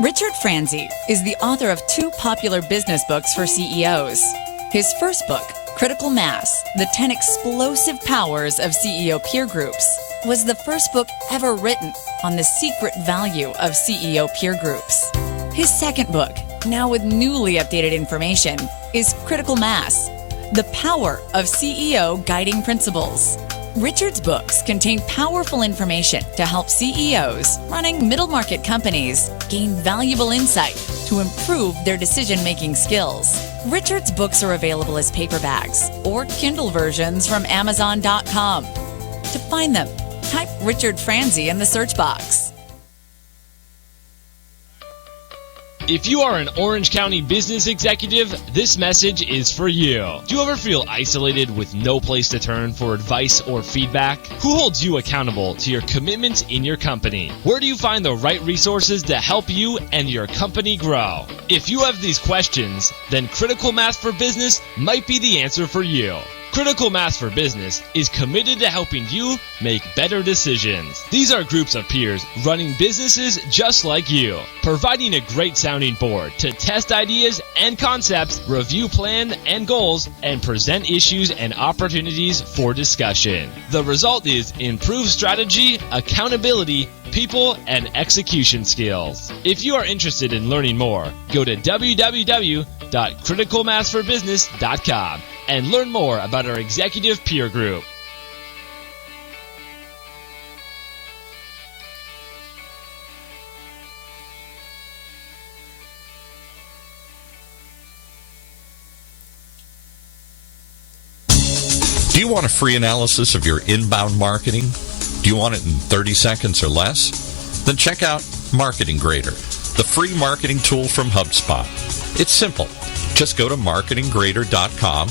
Richard Franzi is the author of 2 popular business books for CEOs. His first book, Critical Mass, The 10 Explosive Powers of CEO Peer Groups, was the first book ever written on the secret value of CEO peer groups. His second book, now with newly updated information, is Critical Mass, The Power of CEO Guiding Principles. Richard's books contain powerful information to help CEOs running middle market companies gain valuable insight to improve their decision-making skills. Richard's books are available as paperbacks or Kindle versions from Amazon.com. To find them, type Richard Franzi in the search box. If you are an Orange County business executive, this message is for you. Do you ever feel isolated with no place to turn for advice or feedback? Who holds you accountable to your commitments in your company? Where do you find the right resources to help you and your company grow? If you have these questions, then Critical Mass for Business might be the answer for you. Critical Mass for Business is committed to helping you make better decisions. These are groups of peers running businesses just like you, providing a great sounding board to test ideas and concepts, review plans and goals, and present issues and opportunities for discussion. The result is improved strategy, accountability, people, and execution skills. If you are interested in learning more, go to www.criticalmassforbusiness.com and learn more about our executive peer group. Do you want a free analysis of your inbound marketing? Do you want it in 30 seconds or less? Then check out Marketing Grader, the free marketing tool from HubSpot. It's simple. Just go to marketinggrader.com,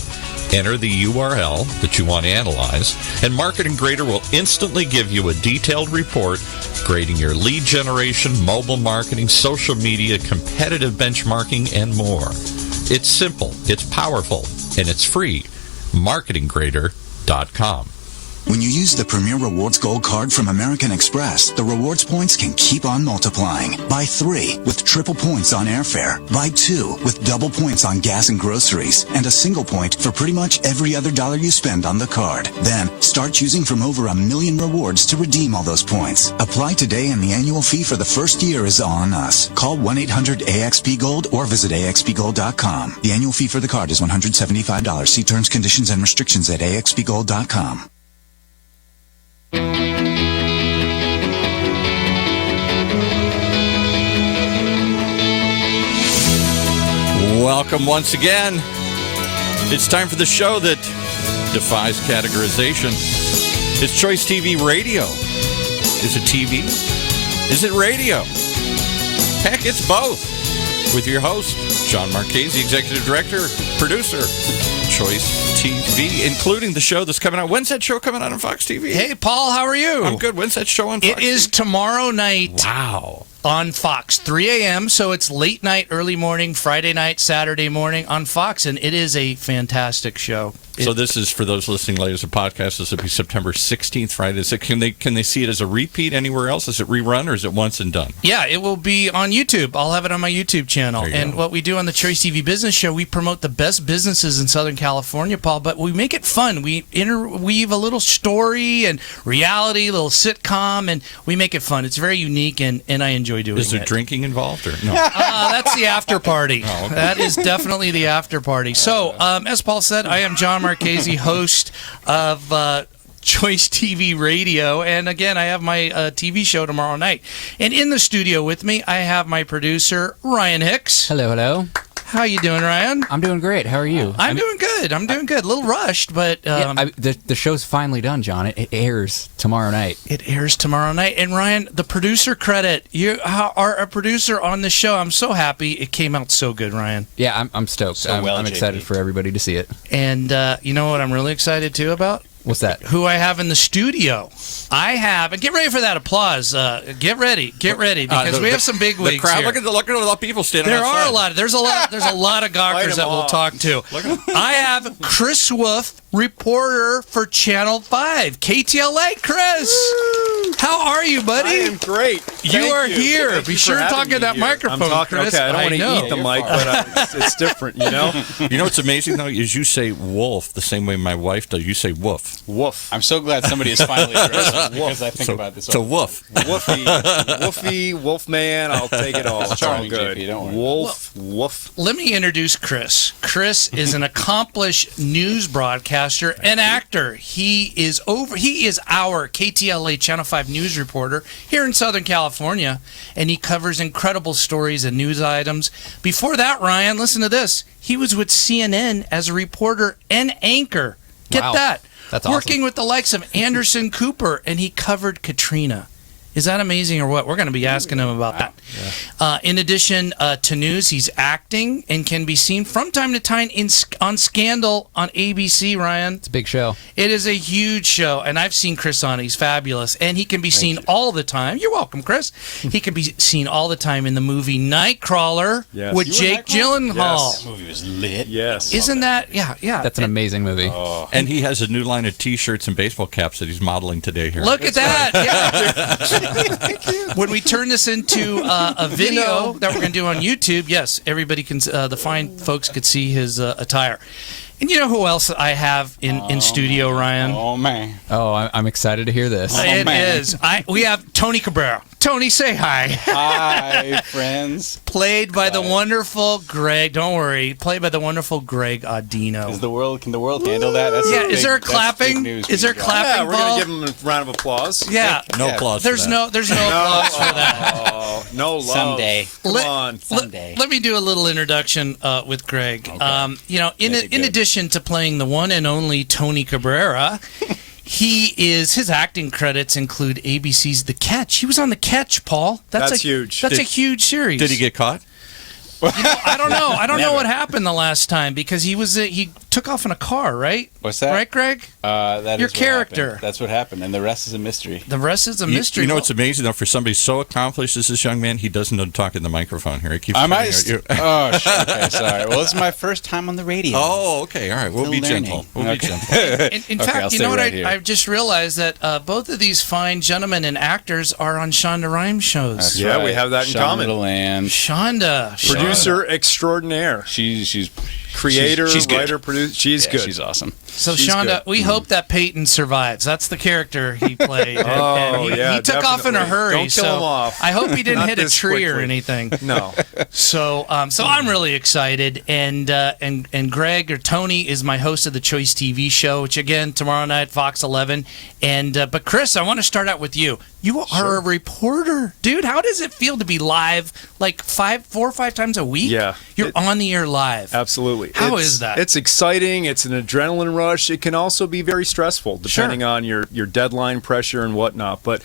enter the URL that you want to analyze, and Marketing Grader will instantly give you a detailed report grading your lead generation, mobile marketing, social media, competitive benchmarking, and more. It's simple, it's powerful, and it's free. marketinggrader.com. When you use the Premier Rewards Gold Card from American Express, the rewards points can keep on multiplying. Buy 3 with triple points on airfare. Buy 2 with double points on gas and groceries. And a single point for pretty much every other dollar you spend on the card. Then, start choosing from over 1 million rewards to redeem all those points. Apply today and the annual fee for the first year is on us. Call 1-800-AXP-GOLD or visit AXPGold.com. The annual fee for the card is $175. See terms, conditions, and restrictions at AXPGold.com. Welcome once again. It's time for the show that defies categorization. It's Choice TV Radio. Is it TV? Is it radio? Heck, it's both. With your host, Jon Marchese, Executive Director, Producer, Choice TV, including the show that's coming out. When's that show coming out on Fox TV? Hey, Paul, how are you? I'm good. When's that show on Fox TV? It is tomorrow night. Wow. On Fox, 3 a.m., so it's late night, early morning, Friday night, Saturday morning on Fox, and it is a fantastic show. So this is, for those listening later as a podcast, this will be September 16th, right? Is it, can they see it as a repeat anywhere else? Is it rerun, or is it once and done? Yeah, it will be on YouTube. I'll have it on my YouTube channel. And what we do on the Choice TV Business Show, we promote the best businesses in Southern California, Paul, but we make it fun. We interweave a little story and reality, a little sitcom, and we make it fun. It's very unique, and I enjoy doing it. Is there drinking involved, or no? That's the after party. Oh, okay. That is definitely the after party. So, as Paul said, I am Jon Marchese, host of Choice TV Radio, and again, I have my TV show tomorrow night. And in the studio with me, I have my producer, Ryan Hicks. Hello, hello. How you doing, Ryan? I'm doing great. How are you? I'm doing good. A little rushed, but... the show's finally done, John. It airs tomorrow night. It airs tomorrow night. And Ryan, the producer credit. You are a producer on the show. I'm so happy. It came out so good, Ryan. Yeah, I'm stoked. So I'm excited for everybody to see it. And you know what I'm really excited, too, about? What's that? Who I have in the studio. I have, and get ready for that applause. Get ready, because we have some big wigs the crowd, here. Look at all the people standing outside. There are a lot. There's a lot of gawkers that we'll talk to. I have Chris Wolf, reporter for Channel 5, KTLA. Chris. How are you, buddy? I am great. You are here. Thank Be you sure for to having talk me to that here. microphone, I'm talking, Chris. Okay, I don't want to know. eat the mic, but it's different, you know? You know what's amazing, though, is you say wolf the same way my wife does. You say woof. Woof. I'm so glad somebody has finally addressed this because I think So, about this. so woof. Woofy. Woofy, Wolfman, I'll take it all. It's all charming, good. JP, don't worry. Wolf, woof. Let me introduce Chris. Chris is an accomplished news broadcaster and actor. He is our KTLA Channel 5 news reporter here in Southern California, and he covers incredible stories and news items. Before that, Ryan, listen to this. He was with CNN as a reporter and anchor. Get Wow. that. That's awesome. Working with the likes of Anderson Cooper, and he covered Katrina. Is that amazing or what? We're going to be asking him about that. In addition to news, he's acting and can be seen from time to time on Scandal on ABC, Ryan. It's a big show. It is a huge show, and I've seen Chris on. He's fabulous, and he can be seen all the time. You're welcome, Chris. He can be seen all the time in the movie Nightcrawler Yes. with You Jake Gyllenhaal. Yes. That movie was lit. Yes. Isn't that? Yeah. That's an amazing movie. And he has a new line of T-shirts and baseball caps that he's modeling today here. Look at that. Yeah. When we turn this into a video that we're going to do on YouTube, yes, everybody can, the fine folks could see his attire. And you know who else I have in studio, Ryan? Oh, man. Oh, I'm excited to hear this. It man. is. We have Tony Cabrera. Tony, say hi. Hi, friends. Played by the wonderful Greg. Don't worry. Played by the wonderful Greg Audino. Can the world handle that? That's Yeah, big, is there that's clapping? big news Is for there you guys. clapping? Yeah, we're going Paul? to give him a round of applause. Yeah. No applause. for There's that. no applause for that. Oh, no love. Someday. Come Let- on. Someday. Let me do a little introduction with Greg. Okay. In addition to playing the one and only Tony Cabrera, his acting credits include ABC's The Catch. He was on The Catch, Paul. That's huge. That's a huge series. Did he get caught? I don't know. I don't know what happened the last time because he took off in a car, right? What's that? Right, Greg? That Your is what character. happened. That's what happened, and the rest is a mystery. The rest is a mystery. You know what's amazing, though? For somebody so accomplished as this young man, he doesn't know to talk in the microphone here. He keeps I turning might. at you. Oh, okay, sorry. Well, this is my first time on the radio. Oh, okay. All right. We'll be Still learning. gentle. We'll be Okay. gentle. In Okay, I'll fact, you stay know what? right here. I've just realized that both of these fine gentlemen and actors are on Shonda Rhimes shows. That's Yeah, we right. have that in Shonda common. Deland. Shonda. Producer extraordinaire. She's Creator, she's good. writer, producer. She's Yeah, good. She's awesome. So She's Shonda, good. we hope that Peyton survives. That's the character he played. And yeah, he took off in a definitely. hit. Don't kill him off. I hope he didn't Not hit a this tree or quickly. anything. No. So I'm really excited, and Greg or Tony is my host of the Choice TV show, which again tomorrow night Fox 11. And but Chris, I want to start out with you. You are a reporter, dude. How does it feel to be live like 4 or 5 times a week? Yeah. You're on the air live. Absolutely. How It's- is that? It's exciting. It's an adrenaline rush. It can also be very stressful depending on your deadline pressure and whatnot. But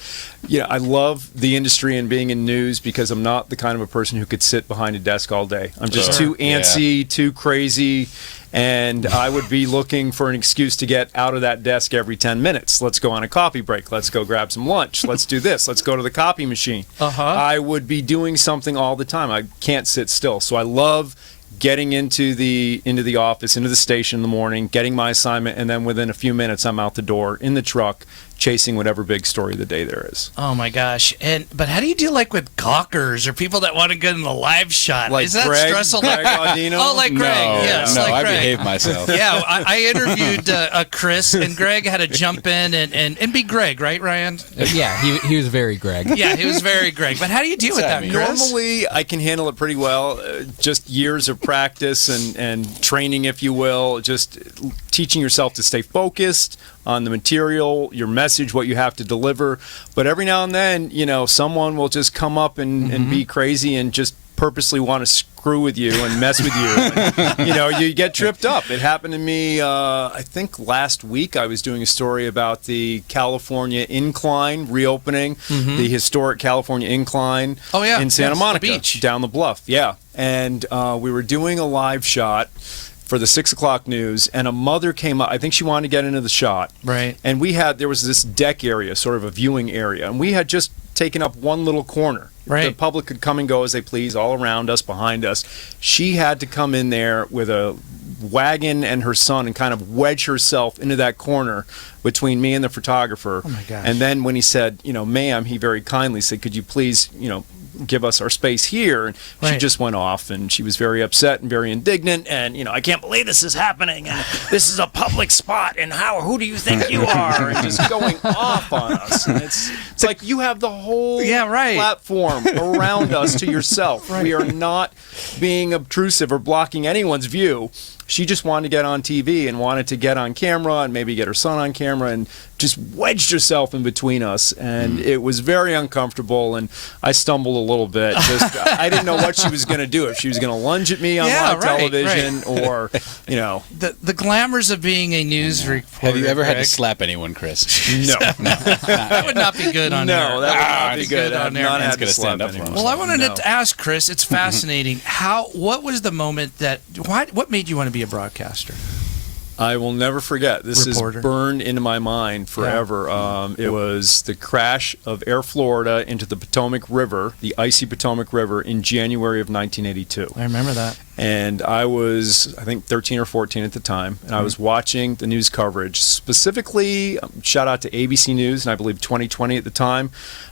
yeah, I love the industry and being in news because I'm not the kind of a person who could sit behind a desk all day. I'm just too antsy, too crazy. And I would be looking for an excuse to get out of that desk every 10 minutes. Let's go on a coffee break. Let's go grab some lunch. Let's do this. Let's go to the copy machine. I would be doing something all the time. I can't sit still. So I love getting into the office, into the station in the morning, getting my assignment, and then within a few minutes I'm out the door in the truck chasing whatever big story of the day there is. Oh my gosh! But how do you deal with gawkers or people that want to get in the live shot? Like Is that Greg, stressful? Greg Audino? Oh, like Greg. Yes, no, like I Greg. behave myself. Yeah, I interviewed Chris, and Greg had to jump in and be Greg, right, Ryan? Yeah, he was very Greg. Yeah, he was very Greg. But how do you deal with that, mean? Chris? Normally, I can handle it pretty well. Just years of practice and training, if you will. Just teaching yourself to stay focused on the material, your message, what you have to deliver. But every now and then, someone will just come up and be crazy and just purposely want to screw with you and mess with you. And, you get tripped up. It happened to me, I think last week I was doing a story about the California Incline reopening, the historic California Incline in Santa Monica, the beach. down the bluff. Yeah. And we were doing a live shot for the 6 o'clock news, and a mother came up. I think she wanted to get into the shot. Right. And there was this deck area, sort of a viewing area, and we had just taken up one little corner. Right. The public could come and go as they please, all around us, behind us. She had to come in there with a wagon and her son and kind of wedge herself into that corner between me and the photographer. Oh my gosh. And then when he said, ma'am, he very kindly said, could you please, give us our space here? And she Right. just went off, and she was very upset and very indignant, and I can't believe this is happening, and this is a public spot, and who do you think you are? And just going off on us. And it's like you have the whole platform around us to yourself. We are not being obtrusive or blocking anyone's view. She just wanted to get on TV and wanted to get on camera and maybe get her son on camera, and just wedged herself in between us, and it was very uncomfortable, and I stumbled a little bit. I didn't know what she was going to do, if she was going to lunge at me on live television or, The glamours of being a news reporter. Have you ever had to Greg? slap anyone, Chris? No. That would not be good on air. No, that would not be good. on I've air. not Man's had to gonna slap stand up for anyone. himself. Well, I wanted No. to ask Chris. It's fascinating. What was the moment what made you want to be a broadcaster? I will never forget. This Reporter. is burned into my mind forever. It was the crash of Air Florida into the Potomac River, the icy Potomac River, in January of 1982. I remember that. And I was, I think, 13 or 14 at the time, and I was watching the news coverage. Specifically, shout out to ABC News, and I believe 2020 at the time,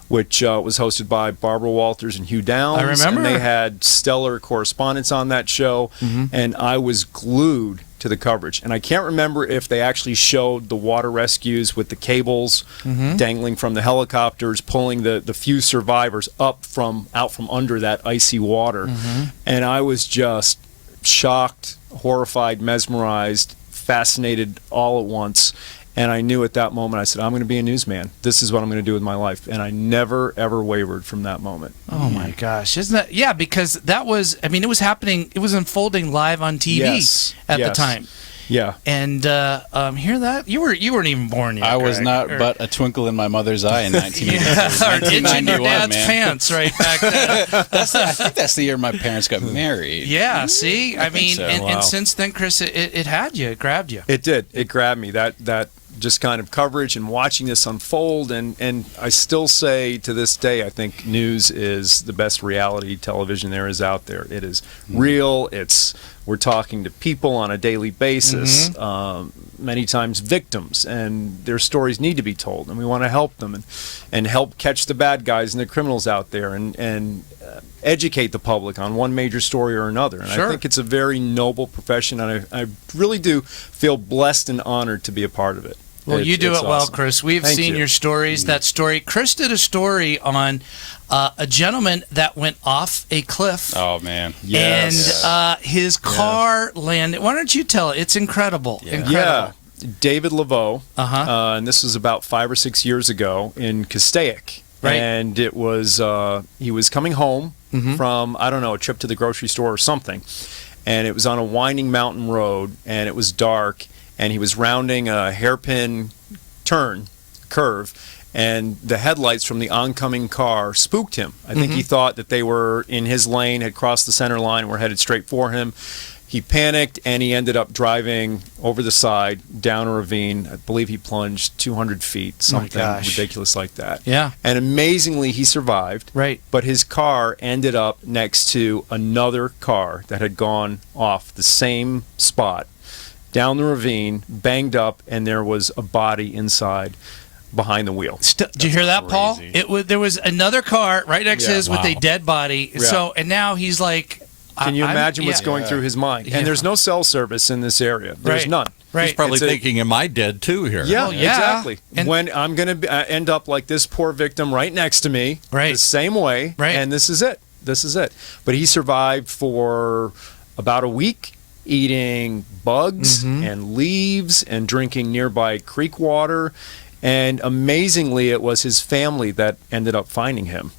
which was hosted by Barbara Walters and Hugh Downs. I remember. And they had stellar correspondents on that show, and I was glued to the coverage. And I can't remember if they actually showed the water rescues with the cables dangling from the helicopters, pulling the few survivors out from under that icy water. And I was just shocked, horrified, mesmerized, fascinated all at once. And I knew at that moment, I said, I'm going to be a newsman. This is what I'm going to do with my life. And I never, ever wavered from that moment. Oh my gosh, isn't that? Yeah, because that was. I mean, it was happening. It was unfolding live on TV at the time. Yeah. And hear that? You weren't even born yet. I was Greg, not or- but a twinkle in my mother's eye in 1983. Or itching your 1991, dad's man. pants right back then. I think that's the year my parents got married. Yeah, see? I mean, so. and Wow. since then, Chris, it had you. It grabbed you. It did. It grabbed me. That just kind of coverage and watching this unfold. And I still say to this day, I think news is the best reality television there is out there. It is real. We're talking to people on a daily basis, many times victims, and their stories need to be told, and we want to help them and help catch the bad guys and the criminals out there and educate the public on one major story or another. And Sure. I think it's a very noble profession, and I really do feel blessed and honored to be a part of it. Well, you do It's it well, awesome. Chris. We've Thank seen you. your stories. That story. Chris did a story on a gentleman that went off a cliff. Oh, man. Yes. And his car landed. Why don't you tell it? It's incredible. Incredible. Yeah, David Laveau, Uh-huh. and this was about 5 or 6 years ago in Castaic. Right. And it was he was coming home from, I don't know, a trip to the grocery store or something, and it was on a winding mountain road, and it was dark, and he was rounding a hairpin curve, and the headlights from the oncoming car spooked him. I think he thought that they were in his lane, had crossed the center line, and were headed straight for him. He panicked, and he ended up driving over the side, down a ravine. I believe he plunged 200 feet, something gosh. ridiculous like that. Yeah. And amazingly, he survived. Right. But his car ended up next to another car that had gone off the same spot, down the ravine, banged up, and there was a body inside behind the wheel. Did you hear that, Paul? crazy. There was another car right next to Yeah. his with a dead body. Yeah. So, and now he's like, Can you I'm- imagine what's yeah. going through his mind? Yeah. And there's no cell service in this area. There's Right. none. Right. He's probably It's a- thinking, am I dead too here? Yeah, Well, yeah. exactly. And- when I'm going to end up like this poor victim right next to me, Right. the same way, Right. and this is it. This is it. But he survived for about a week, eating bugs and leaves and drinking nearby creek water. And amazingly, it was his family that ended up finding him.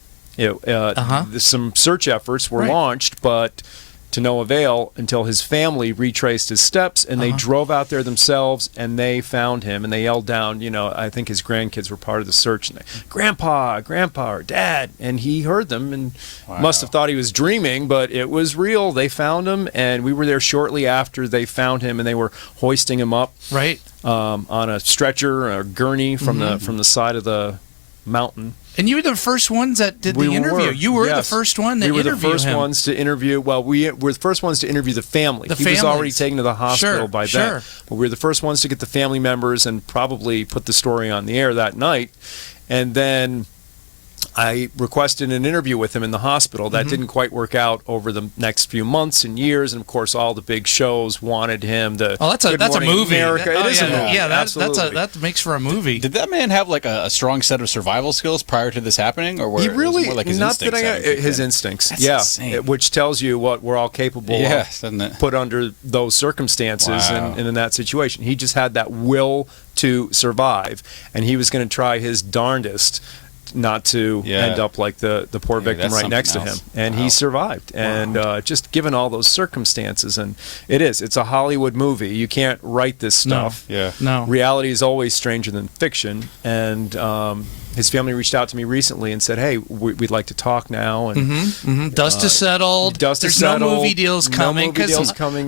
Some search efforts were Right. launched, but to no avail until his family retraced his steps, and they drove out there themselves, and they found him, and they yelled down, I think his grandkids were part of the search, and they, Grandpa, or Dad, and he heard them and must have thought he was dreaming, but it was real. They found him, and we were there shortly after they found him, and they were hoisting him up right. on a stretcher or gurney from the side of the mountain. And you were the first ones that did the interview. You were the first one that interviewed him. We were the first ones to interview. Well, we were the first ones to interview the family. He was already taken to the hospital by then. But we were the first ones to get the family members and probably put the story on the air that night. And then I requested an interview with him in the hospital. That didn't quite work out over the next few months and years. And of course, all the big shows wanted him to. Oh, that's a movie. America. It is a movie. Yeah, that makes for a movie. Did that man have like a strong set of survival skills prior to this happening, or he really more like his not instincts? That his instincts, That's insane. which tells you what we're all capable of doesn't it? put under those circumstances and in that situation. He just had that will to survive, and he was going to try his darndest not to end up like the poor victim right next to him. And he survived. And just given all those circumstances, and it's a Hollywood movie. You can't write this stuff. No. Reality is always stranger than fiction. And his family reached out to me recently and said, "Hey, we'd like to talk now." And dust is settled. There's no movie deals coming.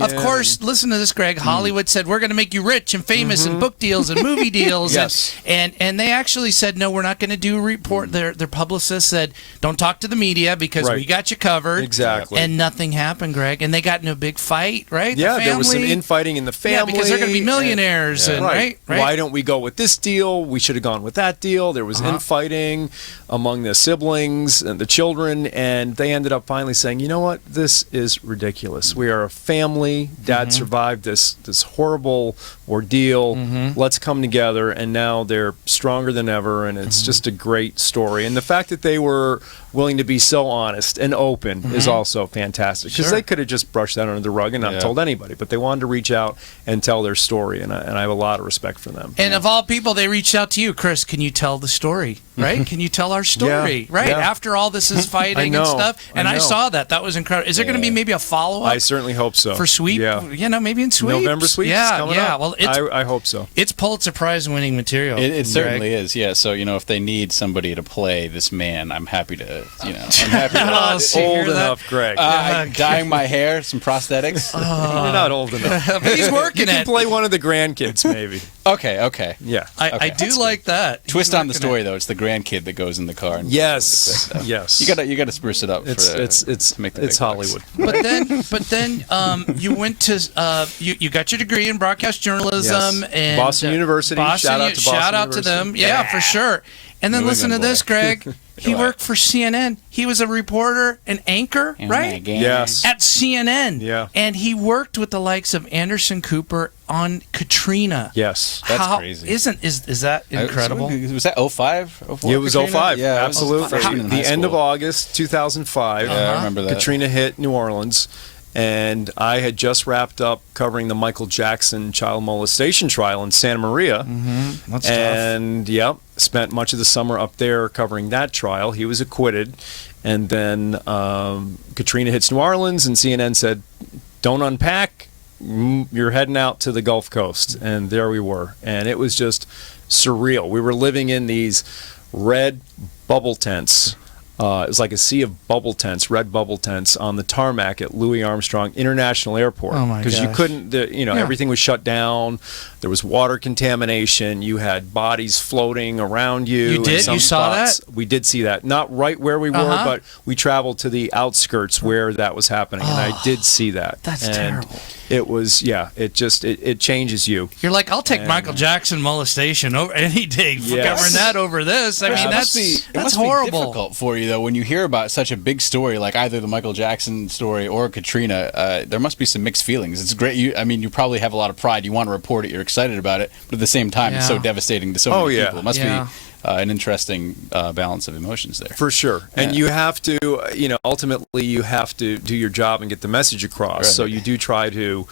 Of course, listen to this, Greg. Hollywood said, we're going to make you rich and famous and book deals and movie deals. And they actually said, no, we're not going to do a report. Their publicist said, don't talk to the media because we got you covered. Exactly. And nothing happened, Greg. And they got into a big fight, right? Yeah, there was some infighting in the family. Yeah, because they're going to be millionaires. Right. Why don't we go with this deal? We should have gone with that deal. There was infighting among the siblings and the children, and they ended up finally saying, you know what, this is ridiculous. We are a family. Dad survived this horrible ordeal. Let's come together, and now they're stronger than ever, and it's just a great story. And the fact that they were willing to be so honest and open is also fantastic, because they could have just brushed that under the rug and not told anybody, but they wanted to reach out and tell their story, and I have a lot of respect for them. And of all people, they reached out to you. Chris, can you tell the story, right? Can you tell our story, right? Yeah. After all this is fighting and stuff. And I saw that. That was incredible. Is there going to be maybe a follow-up? I certainly hope so. For Sweep? Yeah. Maybe in Sweep. November Sweep coming up. Well, I hope so. It's Pulitzer Prize winning material. It certainly is, yeah. So, if they need somebody to play this man, I'm happy to, I'm happy to. Old enough, Greg. Dyeing my hair, some prosthetics. You're not old enough. But he's working You can play one of the grandkids, maybe. Okay. Yeah. I do like that. Twist on the story, though. It's the grandkid that goes in the car. And Yes. You gotta spruce it up. It's Hollywood. But then you went to you got your degree in broadcast journalism and Boston University. Shout out to Boston Shout out to them. Yeah, for sure. And then listen to this, Greg. He worked for CNN. He was a reporter, an anchor, right? Yes. At CNN. Yeah. And he worked with the likes of Anderson Cooper on Katrina. Yes. That's crazy. Is that incredible? Was that 05? It was 05. Yeah, absolutely. The end of August 2005. Yeah, I remember that. Katrina hit New Orleans. And I had just wrapped up covering the Michael Jackson child molestation trial in Santa Maria. That's and, spent much of the summer up there covering that trial. He was acquitted. And then Katrina hits New Orleans, and CNN said, don't unpack. You're heading out to the Gulf Coast. And there we were. And it was just surreal. We were living in these red bubble tents. It was like a sea of bubble tents, red bubble tents, on the tarmac at Louis Armstrong International Airport. Oh my gosh! Because you couldn't, everything was shut down. There was water contamination. You had bodies floating around you. You did? You saw that? We did see that. Not right where we were, but we traveled to the outskirts where that was happening, and I did see that. That's terrible. It was, it changes you. You're like, I'll take Michael Jackson molestation over any day, covering that over this. I mean, that's horrible. Be difficult for you, though, when you hear about such a big story like either the Michael Jackson story or Katrina. There must be some mixed feelings. It's great. You probably have a lot of pride. You want to report it. You're excited about it. But at the same time, it's so devastating to so many people. It must be an interesting balance of emotions there. For sure. And you have to, ultimately you have to do your job and get the message across. Right. So you do try to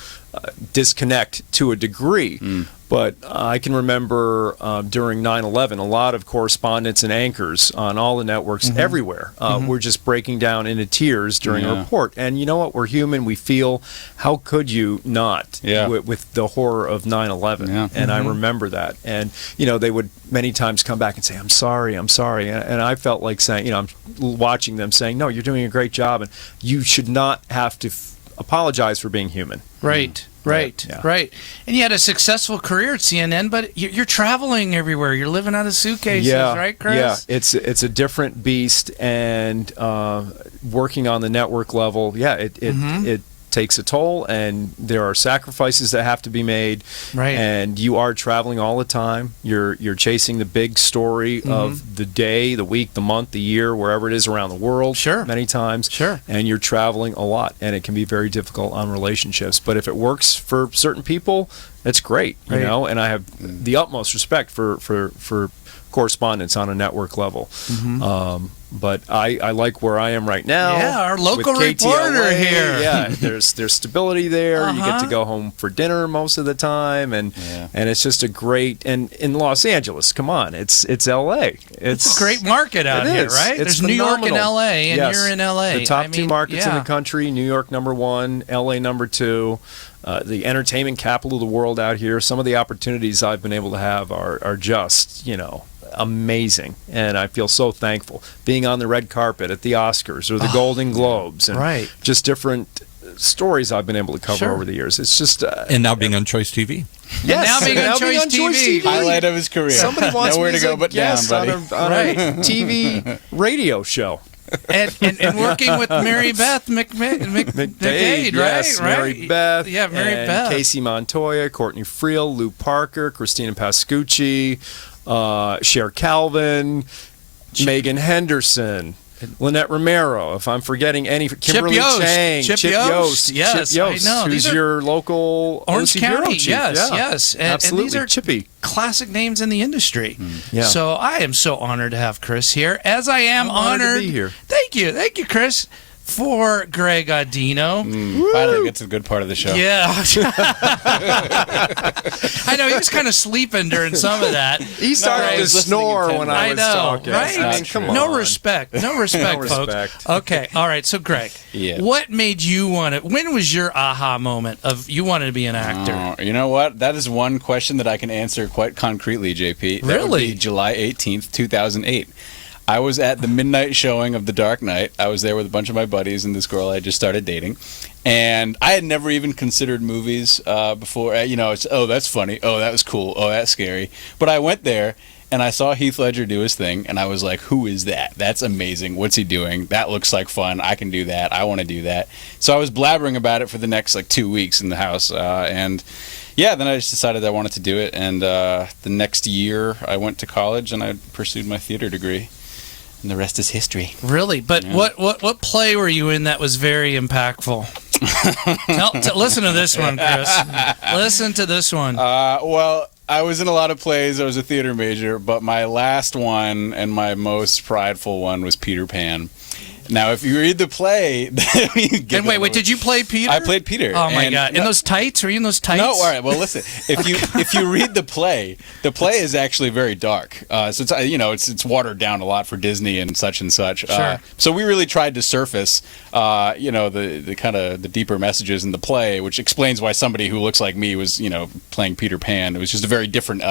disconnect to a degree. But I can remember during 9/11, a lot of correspondents and anchors on all the networks everywhere were just breaking down into tears during a report. And you know what? We're human. We feel. How could you not with the horror of 9/11? Yeah. And I remember that. And, they would many times come back and say, I'm sorry. And I felt like saying, I'm watching them saying, no, you're doing a great job. And you should not have to apologize for being human. Right. Right, Yeah. right. And you had a successful career at CNN, but you're traveling everywhere. You're living out of suitcases, right, Chris? Yeah, it's a different beast, and working on the network level, it takes a toll, and there are sacrifices that have to be made. Right. And you are traveling all the time. You're chasing the big story of the day, the week, the month, the year, wherever it is around the world. Sure. Many times. Sure. And you're traveling a lot, and it can be very difficult on relationships. But if it works for certain people, it's great, you know. And I have the utmost respect for correspondence on a network level. But I like where I am right now. Yeah, our local with reporter KTLA. here. Yeah, there's stability there. You get to go home for dinner most of the time, and it's just a great. And in Los Angeles, come on, it's LA. It's a great market out here, right? It's There's New York and phenomenal. LA, and Yes. you're in LA. The top two markets in yeah. the country: New York #1, LA #2. The entertainment capital of the world out here. Some of the opportunities I've been able to have are just, amazing, and I feel so thankful. Being on the red carpet at the Oscars or the Golden Globes, and just different stories I've been able to cover over the years. It's just and now being on Choice TV. Yes, now being on Choice TV. Highlight of his career. Somebody wants nowhere me to go as a but down, guest buddy. on a TV radio show. And working with Mary Beth McDade, yes, right? Mary Beth. Yeah, Mary and Beth. Casey Montoya, Courtney Friel, Lou Parker, Christina Pascucci, Cher Calvin, Megan Henderson, Lynette Romero. If I'm forgetting any, Kimberly Yost. Chang, Chip Yost, Yost. Yes, Chip Yost, I know. who's These are your local Orange OC County. Bureau chief. Yes, Yeah, yes. And absolutely. these are Chippy. classic names in the industry. Yeah. So I am so honored to have Chris here, as I am I'm honored to honored. be here. Thank you, Chris, for Greg Audino. Finally gets to the good part of the show. Yeah. I know, he was kind of sleeping during some of that. He started I to was listening snore intently. when I was know, talking. right? I mean, come on. No respect, folks. respect. Okay, all right. So, Greg, Yeah. what made you want to? When was your aha moment of you wanted to be an actor? You know what? That is one question that I can answer quite concretely, JP. That would Really? be July 18th, 2008. I was at the midnight showing of The Dark Knight. I was there with a bunch of my buddies and this girl I just started dating. And I had never even considered movies before. It's, oh, that's funny. Oh, that was cool. Oh, that's scary. But I went there and I saw Heath Ledger do his thing. And I was like, who is that? That's amazing. What's he doing? That looks like fun. I can do that. I want to do that. So I was blabbering about it for the next 2 weeks in the house. Then I just decided I wanted to do it. And the next year I went to college and I pursued my theater degree. And the rest is history. Really? But what play were you in that was very impactful? Listen to this one, Chris. Listen to this one. Well, I was in a lot of plays. I was a theater major, but my last one and my most prideful one was Peter Pan. Now, if you read the play, and wait, did you play Peter? I played Peter. Oh my God! In those tights? Were you in those tights? No, all right. Well, listen. If you read the play is actually very dark. So it's watered down a lot for Disney and such and such. Sure. So we really tried to surface, the kind of the deeper messages in the play, which explains why somebody who looks like me was playing Peter Pan. It was just a very different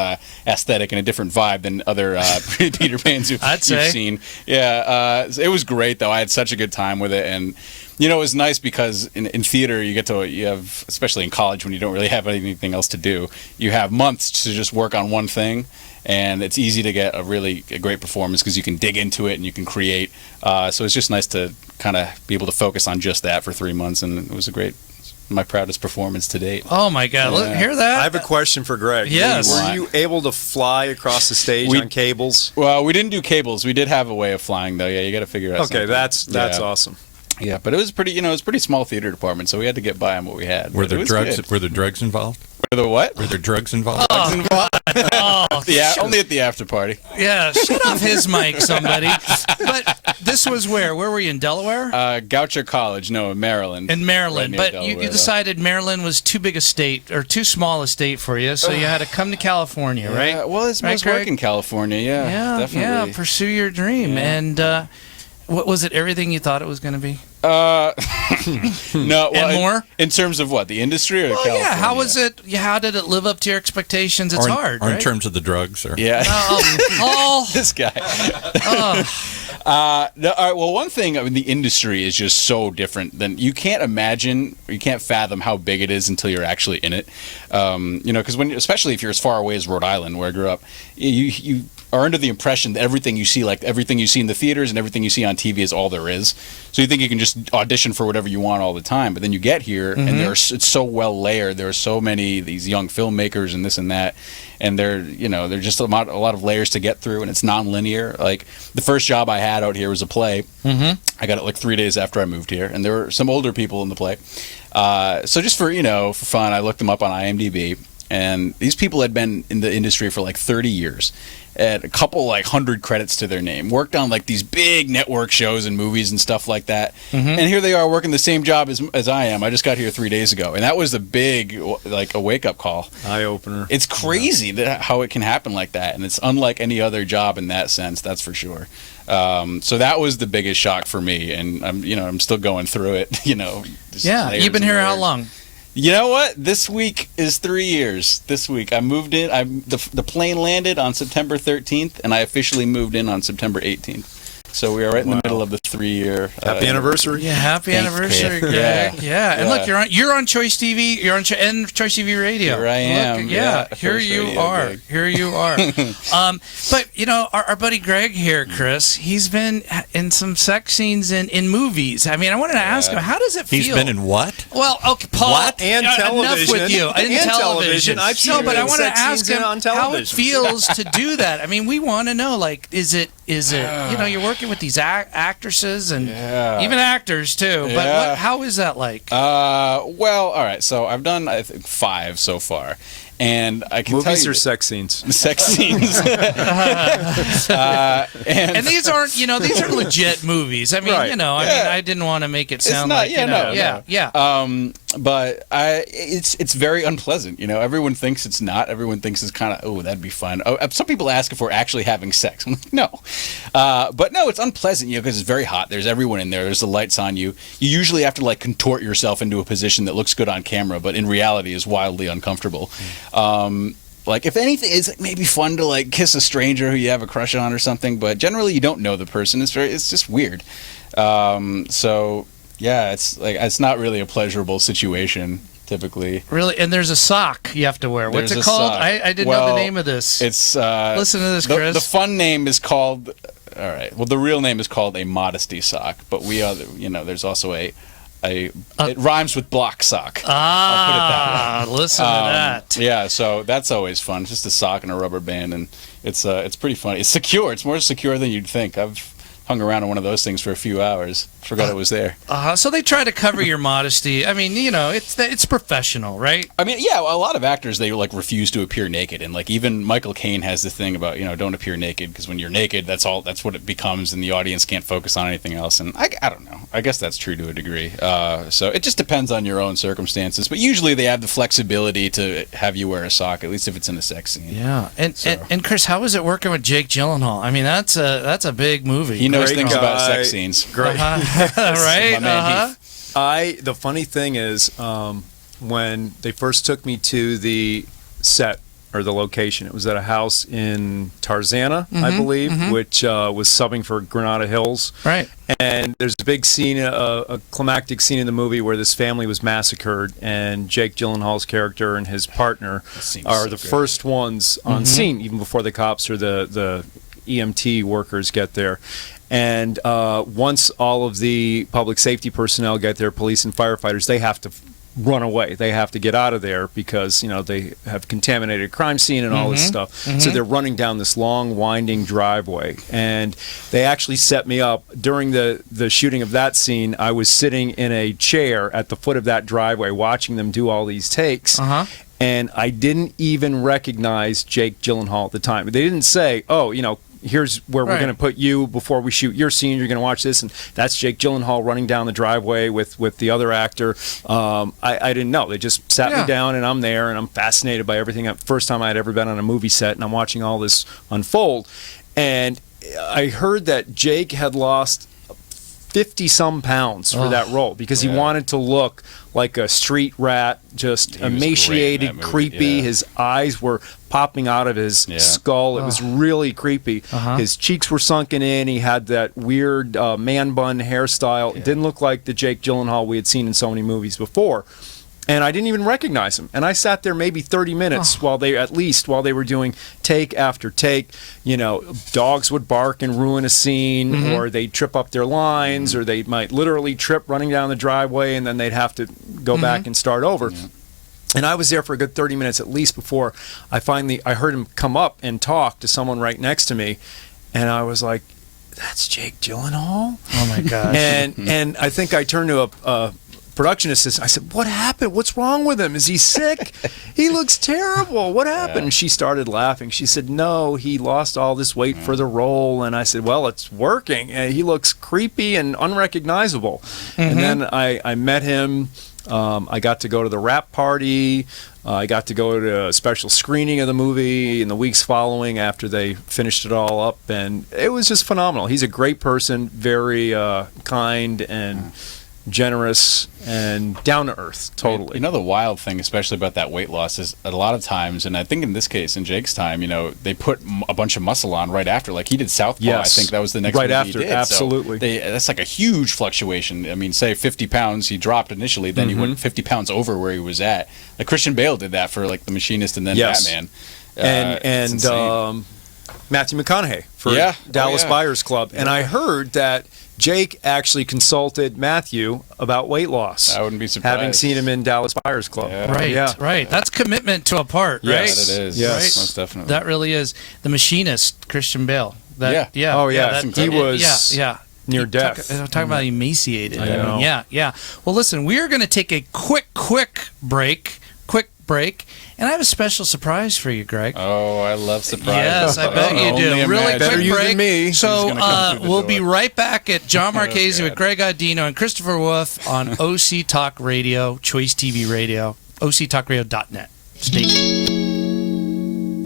aesthetic and a different vibe than other Peter Pans you've seen. Yeah. It was great though. I had such a good time with it, and it was nice because in theater you have, especially in college when you don't really have anything else to do, you have months to just work on one thing, and it's easy to get a great performance because you can dig into it and you can create. So it's just nice to kind of be able to focus on just that for 3 months, and it was my proudest performance to date. Oh my God! Yeah. Look, hear that? I have a question for Greg. Yes. Were you able to fly across the stage on cables? Well, we didn't do cables. We did have a way of flying, though. Yeah, you got to figure out. Okay, something. that's awesome. Yeah, but it was pretty small theater department, so we had to get by on what we had. Were there drugs? Were there drugs involved? Were there what? Were there drugs involved? Yeah, only at the after party. Yeah, shut off his mic, somebody. But this was where? Where were you, in Delaware? Goucher College, no, in Maryland. In Maryland, Right near but you Delaware, decided Maryland was too big a state, or too small a state for you, so you had to come to California, right? Well, it's most work in California, yeah, definitely. Yeah, pursue your dream. Yeah. And what was it, everything you thought it was going to be? No, well, And more? In terms of what, the industry or Well, California? yeah, how was it? How did it live up to your expectations? It's hard, or right? in terms of the drugs? Or? Yeah. Oh, This guy. No, all right, well, one thing, I mean, the industry is just so different than you can't imagine, you can't fathom how big it is until you're actually in it. Because especially if you're as far away as Rhode Island, where I grew up, you are under the impression that everything you see, like everything you see in the theaters and everything you see on TV is all there is. So you think you can just audition for whatever you want all the time, but then you get here and it's so well layered. There are so many these young filmmakers and this and that, and they're just a lot of layers to get through, and it's non-linear. Like the first job I had out here was a play. I got it like 3 days after I moved here, and there were some older people in the play. So just for fun, I looked them up on IMDb, and these people had been in the industry for like 30 years. And a couple like 100 credits to their name, worked on like these big network shows and movies and stuff like that. And here they are working the same job as I am. I just got here 3 days ago, and that was a big a wake up call, eye opener. It's crazy how it can happen like that, and it's unlike any other job in that sense. That's for sure. So that was the biggest shock for me, and I'm still going through it. Yeah, you've been here how long? You know what? This week is 3 years. This week I moved in. The plane landed on September 13th, and I officially moved in on September 18th. So we are right in the middle of the 3-year. Happy anniversary! Yeah, happy anniversary, Greg. Yeah. And look, you're on Choice TV. You're on and Choice TV Radio. Here I am. Look, here you are. Gig. Here you are. But our buddy Greg here, Chris. He's been in some sex scenes in movies. I mean, I wanted to ask him, how does it feel? He's been in what? Well, okay, Paul. What? And television. Enough with you. And television. I've seen but I want to ask him on how it feels to do that. I mean, we want to know. Like, is it? You're working with these actresses and even actors too. But how is that like? Well, all right. So I've done I think 5 so far, and I can movies tell you, or sex scenes. Sex scenes. And these aren't these are legit movies. I mean Right. I mean I didn't want to make it sound not, like no. But it's very unpleasant. Everyone thinks it's not. Everyone thinks it's kind of that'd be fun. Some people ask if we're actually having sex. I'm like, no, but no, it's unpleasant. Because it's very hot. There's everyone in there. There's the lights on you. You usually have to like contort yourself into a position that looks good on camera, but in reality is wildly uncomfortable. Like if anything, it's like maybe fun to like kiss a stranger who you have a crush on or something, but generally you don't know the person. It's just weird. So yeah, it's not really a pleasurable situation typically. Really, and there's a sock you have to wear. What's it called? I didn't know the name of this. It's listen to this, Chris. The fun name is called. All right. Well, the real name is called a modesty sock, but there's also it rhymes with block sock. I'll put it that way. Listen to that. Yeah, so that's always fun. It's just a sock and a rubber band, and it's pretty funny. It's secure. It's more secure than you'd think. I've hung around on one of those things for a few hours. Forgot it was there. So they try to cover your modesty. I mean, it's professional, right? I mean, yeah, a lot of actors, they like refuse to appear naked, and like even Michael Caine has the thing about don't appear naked, because when you're naked, that's what it becomes, and the audience can't focus on anything else. And I don't know. I guess that's true to a degree. So it just depends on your own circumstances, but usually they have the flexibility to have you wear a sock, at least if it's in a sex scene. Yeah, and Chris, how is it working with Jake Gyllenhaal? I mean, that's a big movie. He knows things about sex scenes. Great. Right? The funny thing is, when they first took me to the set or the location, it was at a house in Tarzana, I believe, which was subbing for Granada Hills. Right. And there's a big scene, a climactic scene in the movie where this family was massacred, and Jake Gyllenhaal's character and his partner are the first ones on scene, even before the cops or the EMT workers get there. And once all of the public safety personnel get there, police and firefighters, they have to run away. They have to get out of there because they have contaminated a crime scene and all this stuff. So they're running down this long, winding driveway. And they actually set me up during the shooting of that scene. I was sitting in a chair at the foot of that driveway, watching them do all these takes. And I didn't even recognize Jake Gyllenhaal at the time. They didn't say, here's where we're going to put you before we shoot your scene. You're going to watch this, and that's Jake Gyllenhaal running down the driveway with the other actor. I didn't know. They just sat me down, and I'm there, and I'm fascinated by everything. First time I had ever been on a movie set, and I'm watching all this unfold. And I heard that Jake had lost 50-some pounds for that role because he wanted to look like a street rat, just emaciated, creepy. Yeah. His eyes were popping out of his skull. It was really creepy. His cheeks were sunken in. He had that weird man bun hairstyle. It didn't look like the Jake Gyllenhaal we had seen in so many movies before. And I didn't even recognize him. And I sat there maybe 30 minutes while they were doing take after take. You know, dogs would bark and ruin a scene, or they'd trip up their lines, or they might literally trip running down the driveway, and then they'd have to go back and start over. And I was there for a good 30 minutes at least before I heard him come up and talk to someone right next to me. And I was like, that's Jake Gyllenhaal? Oh, my gosh. And I think I turned to a production assistant. I said, what happened? What's wrong with him? Is he sick? He looks terrible. What happened? And she started laughing. She said, no, he lost all this weight for the role. And I said, well, it's working. And he looks creepy and unrecognizable. And then I met him. I got to go to the wrap party. I got to go to a special screening of the movie in the weeks following after they finished it all up. And it was just phenomenal. He's a great person, very kind and generous and down to earth, totally. You know, the wild thing, especially about that weight loss, is a lot of times, and I think in this case, in Jake's time, you know, they put a bunch of muscle on right after. Like he did Southpaw. Yes. I think that was the next right movie after, he did. absolutely. So that's like a huge fluctuation. I mean, say 50 pounds he dropped initially, then he went 50 pounds over where he was at. Like Christian Bale did that for like The Machinist and then Batman. And Matthew McConaughey for Dallas Buyers Club. And I heard that Jake actually consulted Matthew about weight loss. I wouldn't be surprised. Having seen him in Dallas Buyers Club. Right, right. That's commitment to a part, right? Yes, it is. Yes. Right? Most definitely. That really is. The Machinist, Christian Bale. Oh, yeah. He was near death. Talk about emaciated. I know. Yeah. Well, listen, we are going to take a quick break. And I have a special surprise for you, Greg. Oh, I love surprises. Yes, I bet you do. Only Really imagine. Better quick you break. than me. So we'll be door. right back at Jon Marchese God. with Greg Audino and Christopher Wolf on OC Talk Radio, Choice TV Radio, octalkradio.net. Stay tuned.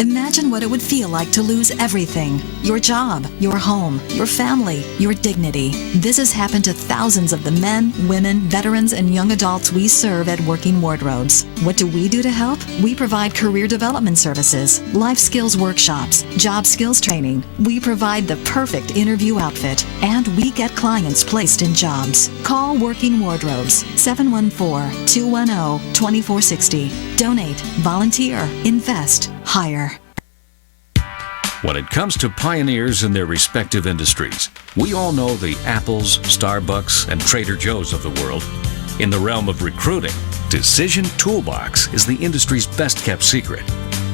Imagine what it would feel like to lose everything. Your job, your home, your family, your dignity. This has happened to thousands of the men, women, veterans, and young adults we serve at Working Wardrobes. What do we do to help? We provide career development services, life skills workshops, job skills training. We provide the perfect interview outfit, and we get clients placed in jobs. Call Working Wardrobes, 714-210-2460. Donate, volunteer, invest, hire. When it comes to pioneers in their respective industries, we all know the Apples, Starbucks, and Trader Joe's of the world. In the realm of recruiting, Decision Toolbox is the industry's best-kept secret,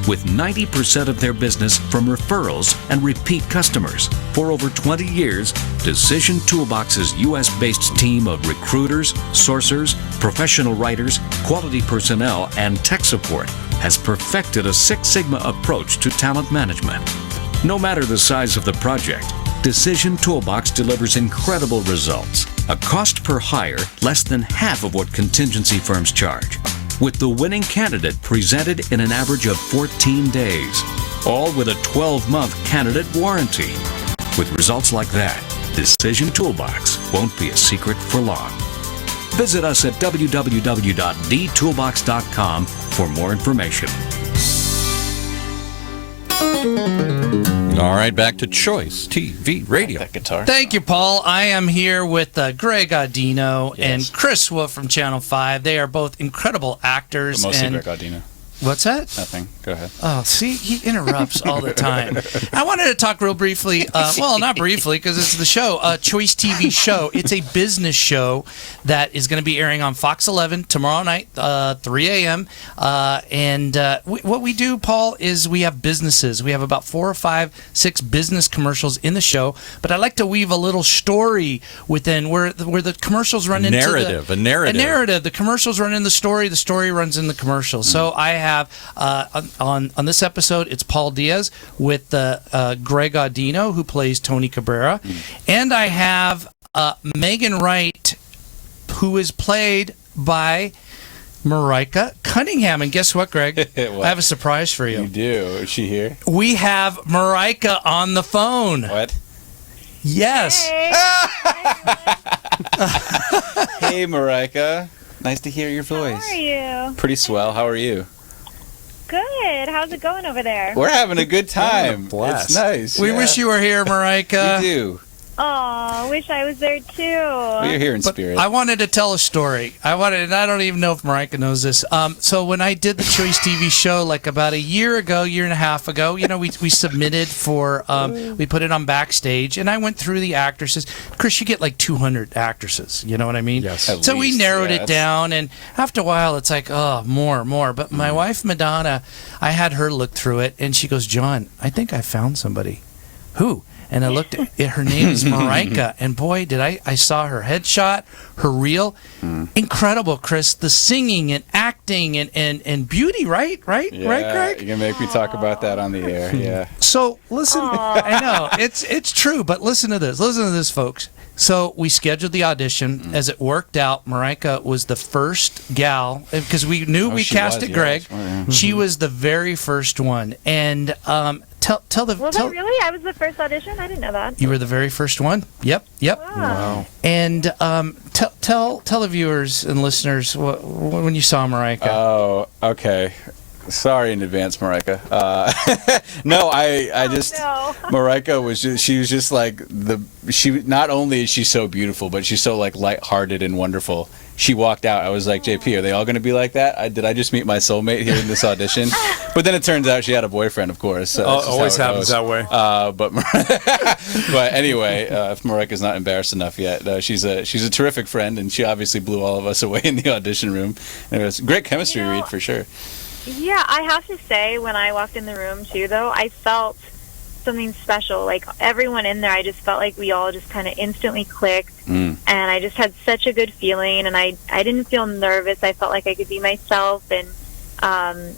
with 90% of their business from referrals and repeat customers. For over 20 years, Decision Toolbox's U.S.-based team of recruiters, sourcers, professional writers, quality personnel, and tech support has perfected a Six Sigma approach to talent management. No matter the size of the project, Decision Toolbox delivers incredible results. A cost per hire less than half of what contingency firms charge, with the winning candidate presented in an average of 14 days, all with a 12-month candidate warranty. With results like that, Decision Toolbox won't be a secret for long. Visit us at www.dtoolbox.com for more information. All right, back to Choice TV Radio. That guitar. Thank you, Paul. I am here with Greg Audino and Chris Wolf from Channel 5. They are both incredible actors. But mostly and Greg Audino. What's that? Nothing. Go ahead. Oh, see, he interrupts all the time. I wanted to talk real briefly, well, not briefly, because it's the show, Choice TV show. It's a business show that is going to be airing on Fox 11 tomorrow night, 3 a.m. What we do, Paul, is we have businesses. We have about 4 or 5, 6 business commercials in the show, but I like to weave a little story within where the commercials run into a narrative. The commercials run in the story runs in the commercial. So I have on this episode, it's Paul Diaz with Greg Audino, who plays Tony Cabrera, and I have Megan Wright, who is played by Marika Cunningham. And guess what, Greg? What? I have a surprise for you. You do. Is she here? We have Marika on the phone. What? Yes. Hey, Marika. Nice to hear your voice. How are you? Pretty swell. How are you? Good. How's it going over there? We're having a good time. Blast. It's nice. We wish you were here, Marika. We do. Oh, wish I was there too. Well, you're here in spirit. I wanted to tell a story. And I don't even know if Marika knows this. So when I did the Choice TV show, like about a year and a half ago, we submitted for, we put it on Backstage, and I went through the actresses. Chris, you get like 200 actresses, you know what I mean? Yes. At So we least, narrowed yes. it down, and after a while, it's like, oh, more. But my wife, Madonna, I had her look through it, and she goes, John, I think I found somebody. Who? And I looked at it, her name is Marika, and boy, did I saw her headshot, her reel. Incredible, Chris. The singing and acting and beauty, right? Right, Yeah, Greg? You're going to make me talk about that on the air. Yeah. So listen, I know, it's true, but listen to this, folks. So we scheduled the audition. As it worked out, Marika was the first gal, because we knew we she casted was, Greg. yeah. She was the very first one. And tell Was it really? I was the first audition? I didn't know that. you were the very first one. Yep. Wow. And tell the viewers and listeners when you saw Marika. Oh, okay. Sorry in advance, Marika. No, I just no. Marika was she was just like not only is she so beautiful, but she's so like lighthearted and wonderful. She walked out. I was like, JP, are they all going to be like that? Did I just meet my soulmate here in this audition? But then it turns out she had a boyfriend, of course. So that's just Always how it happens goes. that way. But anyway, if Marika's not embarrassed enough yet, she's a terrific friend, and she obviously blew all of us away in the audition room. And it was great chemistry read for sure. Yeah, I have to say, when I walked in the room, too, though, I felt something special. Like, everyone in there, I just felt like we all just kind of instantly clicked. And I just had such a good feeling, and I didn't feel nervous. I felt like I could be myself, and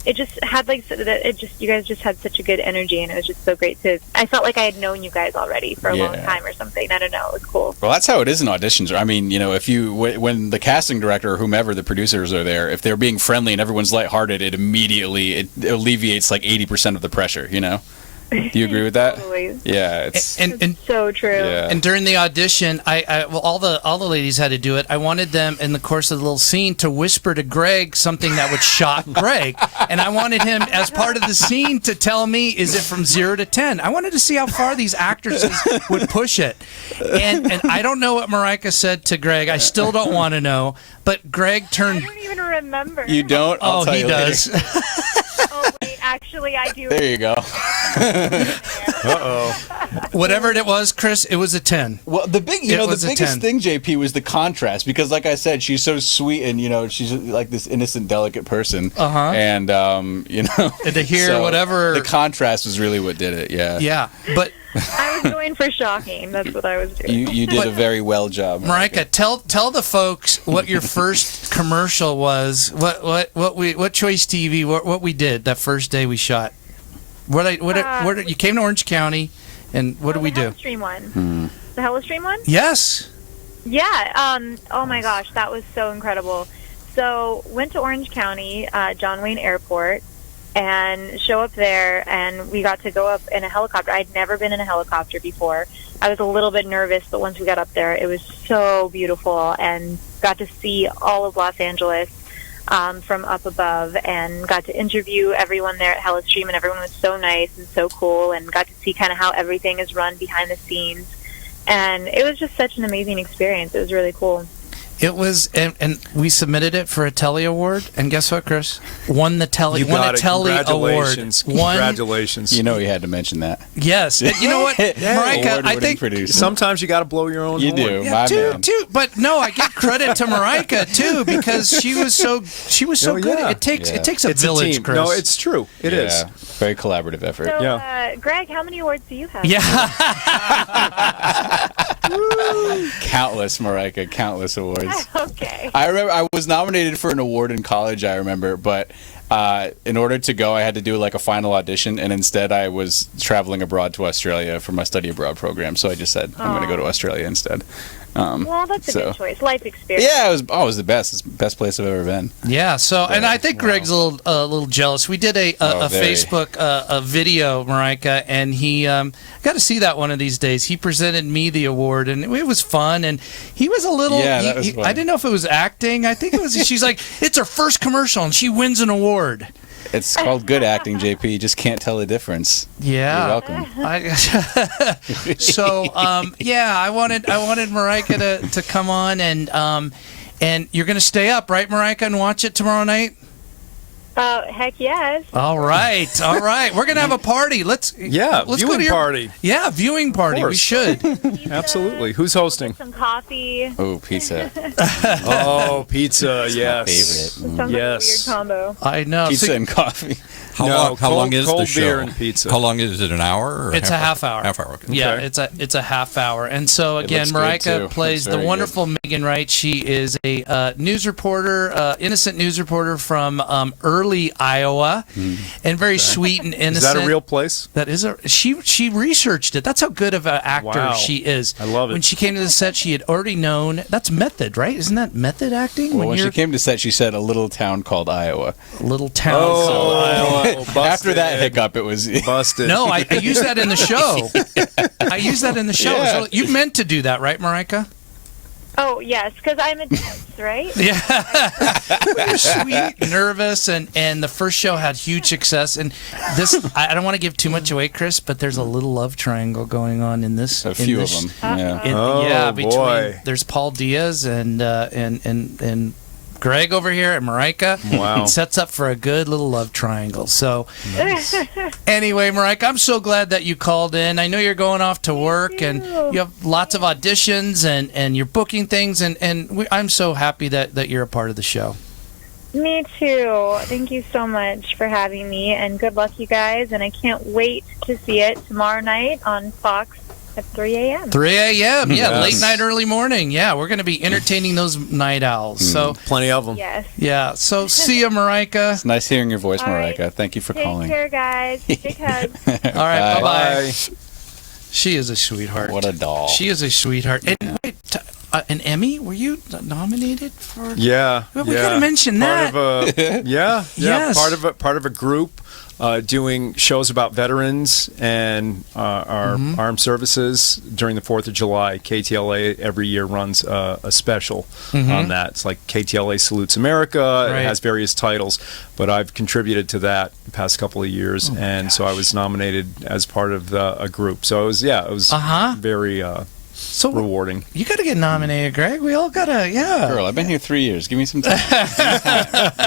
it just had, like, you guys just had such a good energy, and it was just so great I felt like I had known you guys already for a long time or something. I don't know. It was cool. Well, that's how it is in auditions. I mean, when the casting director or whomever the producers are there, if they're being friendly and everyone's lighthearted, it alleviates like 80% of the pressure, Do you agree with that? Totally. Yeah, it's and so true. Yeah. And during the audition, well, all the ladies had to do it. I wanted them in the course of the little scene to whisper to Greg something that would shock Greg, and I wanted him as part of the scene to tell me, is it from 0 to 10? I wanted to see how far these actresses would push it, and I don't know what Marika said to Greg. I still don't want to know, but Greg turned. I don't even remember. You don't? I'll tell he you does. Oh, wait, actually, I do. There you go. Whatever it was, Chris, it was a 10. Well, the biggest 10. thing, JP, was the contrast, because, like I said, she's so sweet, and she's like this innocent, delicate person. And And to hear so whatever the contrast was really what did it. Yeah. Yeah, but I was going for shocking. That's what I was doing. You did a very well job, Marika, tell the folks what your first commercial was. What Choice TV what we did that first day we shot. You came to Orange County, and what did we do? The Hellstream one. The Hellstream one? Yes. Yeah. Oh my gosh, that was so incredible. So went to Orange County, John Wayne Airport, and show up there, and we got to go up in a helicopter. I'd never been in a helicopter before. I was a little bit nervous, but once we got up there, it was so beautiful, and got to see all of Los Angeles from up above, and got to interview everyone there at Hellstream, and everyone was so nice and so cool, and got to see kind of how everything is run behind the scenes. And it was just such an amazing experience. It was really cool. It was, and we submitted it for a Telly Award, and guess what, Chris? Won the Telly. You won got a it. Telly Congratulations. Award. Congratulations. You know you had to mention that. Yes. You know what, Marika? I think sometimes you got to blow your own You horn. do. Yeah, My too. man. But no, I give credit to Marika too, because she was so good. Yeah. It takes It's a a village, team. Chris. No, it's true. It is. Very collaborative effort. So, Greg, how many awards do you have? Yeah. Countless, Marika. Countless awards. Okay. I remember I was nominated for an award in college, I remember, but in order to go, I had to do like a final audition, and instead I was traveling abroad to Australia for my study abroad program, so I just said, I'm going to go to Australia instead. Well, that's a good choice. Life experience. Yeah, it was the best. It's the best place I've ever been. Yeah. So, and I think Greg's a little jealous. We did a Facebook video, Marika, and he got to see that one of these days. He presented me the award, and it was fun. And he was a little. Yeah, that was fun. I didn't know if it was acting. I think it was. She's like, it's her first commercial, and she wins an award. It's called good acting, JP. You just can't tell the difference. Yeah. You're welcome. I wanted Marika to come on, and you're gonna stay up, right, Marika, and watch it tomorrow night? Heck yes. All right. We're gonna have a party. Let's viewing party. Yeah, viewing party. We should. Absolutely. Who's hosting? Some coffee. Oh, pizza. Oh, pizza. Yes. Favorite. Sounds like a weird combo. I know. Pizza and coffee. How long is cold the show? beer and pizza. How long is it? An hour? Or It's a half hour. Half hour. Okay. Yeah, Okay. it's a half hour. And so again, looks good, Marika too. plays Looks the very wonderful Megan Wright. She is a news reporter, innocent news reporter from Early, Iowa, and very sweet and innocent. Is that a real place? That is she researched it. That's how good of an actor Wow. she is. I love it. When she came to the set, she had already known. That's method, right? Isn't that method acting? Well, when she came to set, she said a little town called Iowa. Little town. Iowa. After that hiccup, it was Busted. No, I used that in the show. I used that in the show. Yeah. So you meant to do that, right, Marika? Oh, yes, because I'm a tense, right? Yeah. We were sweet, nervous, and the first show had huge success. And this, I don't want to give too much away, Chris, but there's a little love triangle going on in this. a few of them. Yeah. Boy. There's Paul Diaz and Greg over here and Marika. Wow. It sets up for a good little love triangle. So, anyway, Marika, I'm so glad that you called in. I know you're going off to work and you have lots of auditions and you're booking things, and I'm so happy that you're a part of the show. Me too. Thank you so much for having me, and good luck, you guys. And I can't wait to see it tomorrow night on Fox at 3 a.m. 3 a.m. Yeah, Yes. late night, early morning. Yeah, we're going to be entertaining those night owls. So, Plenty of them. Yes. yeah. So, see ya, Marika. It's nice hearing your voice, All right. Marika. Thank you for Take calling. care, guys. Big hugs. All right, bye-bye. Bye. She is a sweetheart. What a doll. She is a sweetheart. And wait, an Emmy? Were you nominated for? Yeah. Well, we gotta mention part that. Of a, yeah. Yes. Part of a group doing shows about veterans and our armed services during the 4th of July. KTLA every year runs a special on that. It's like KTLA Salutes America. Right. It has various titles, but I've contributed to that the past couple of years, so I was nominated as part of a group. So it was very So rewarding. you got to get nominated, Greg. We all gotta, Girl, I've been here 3 years. Give me some time.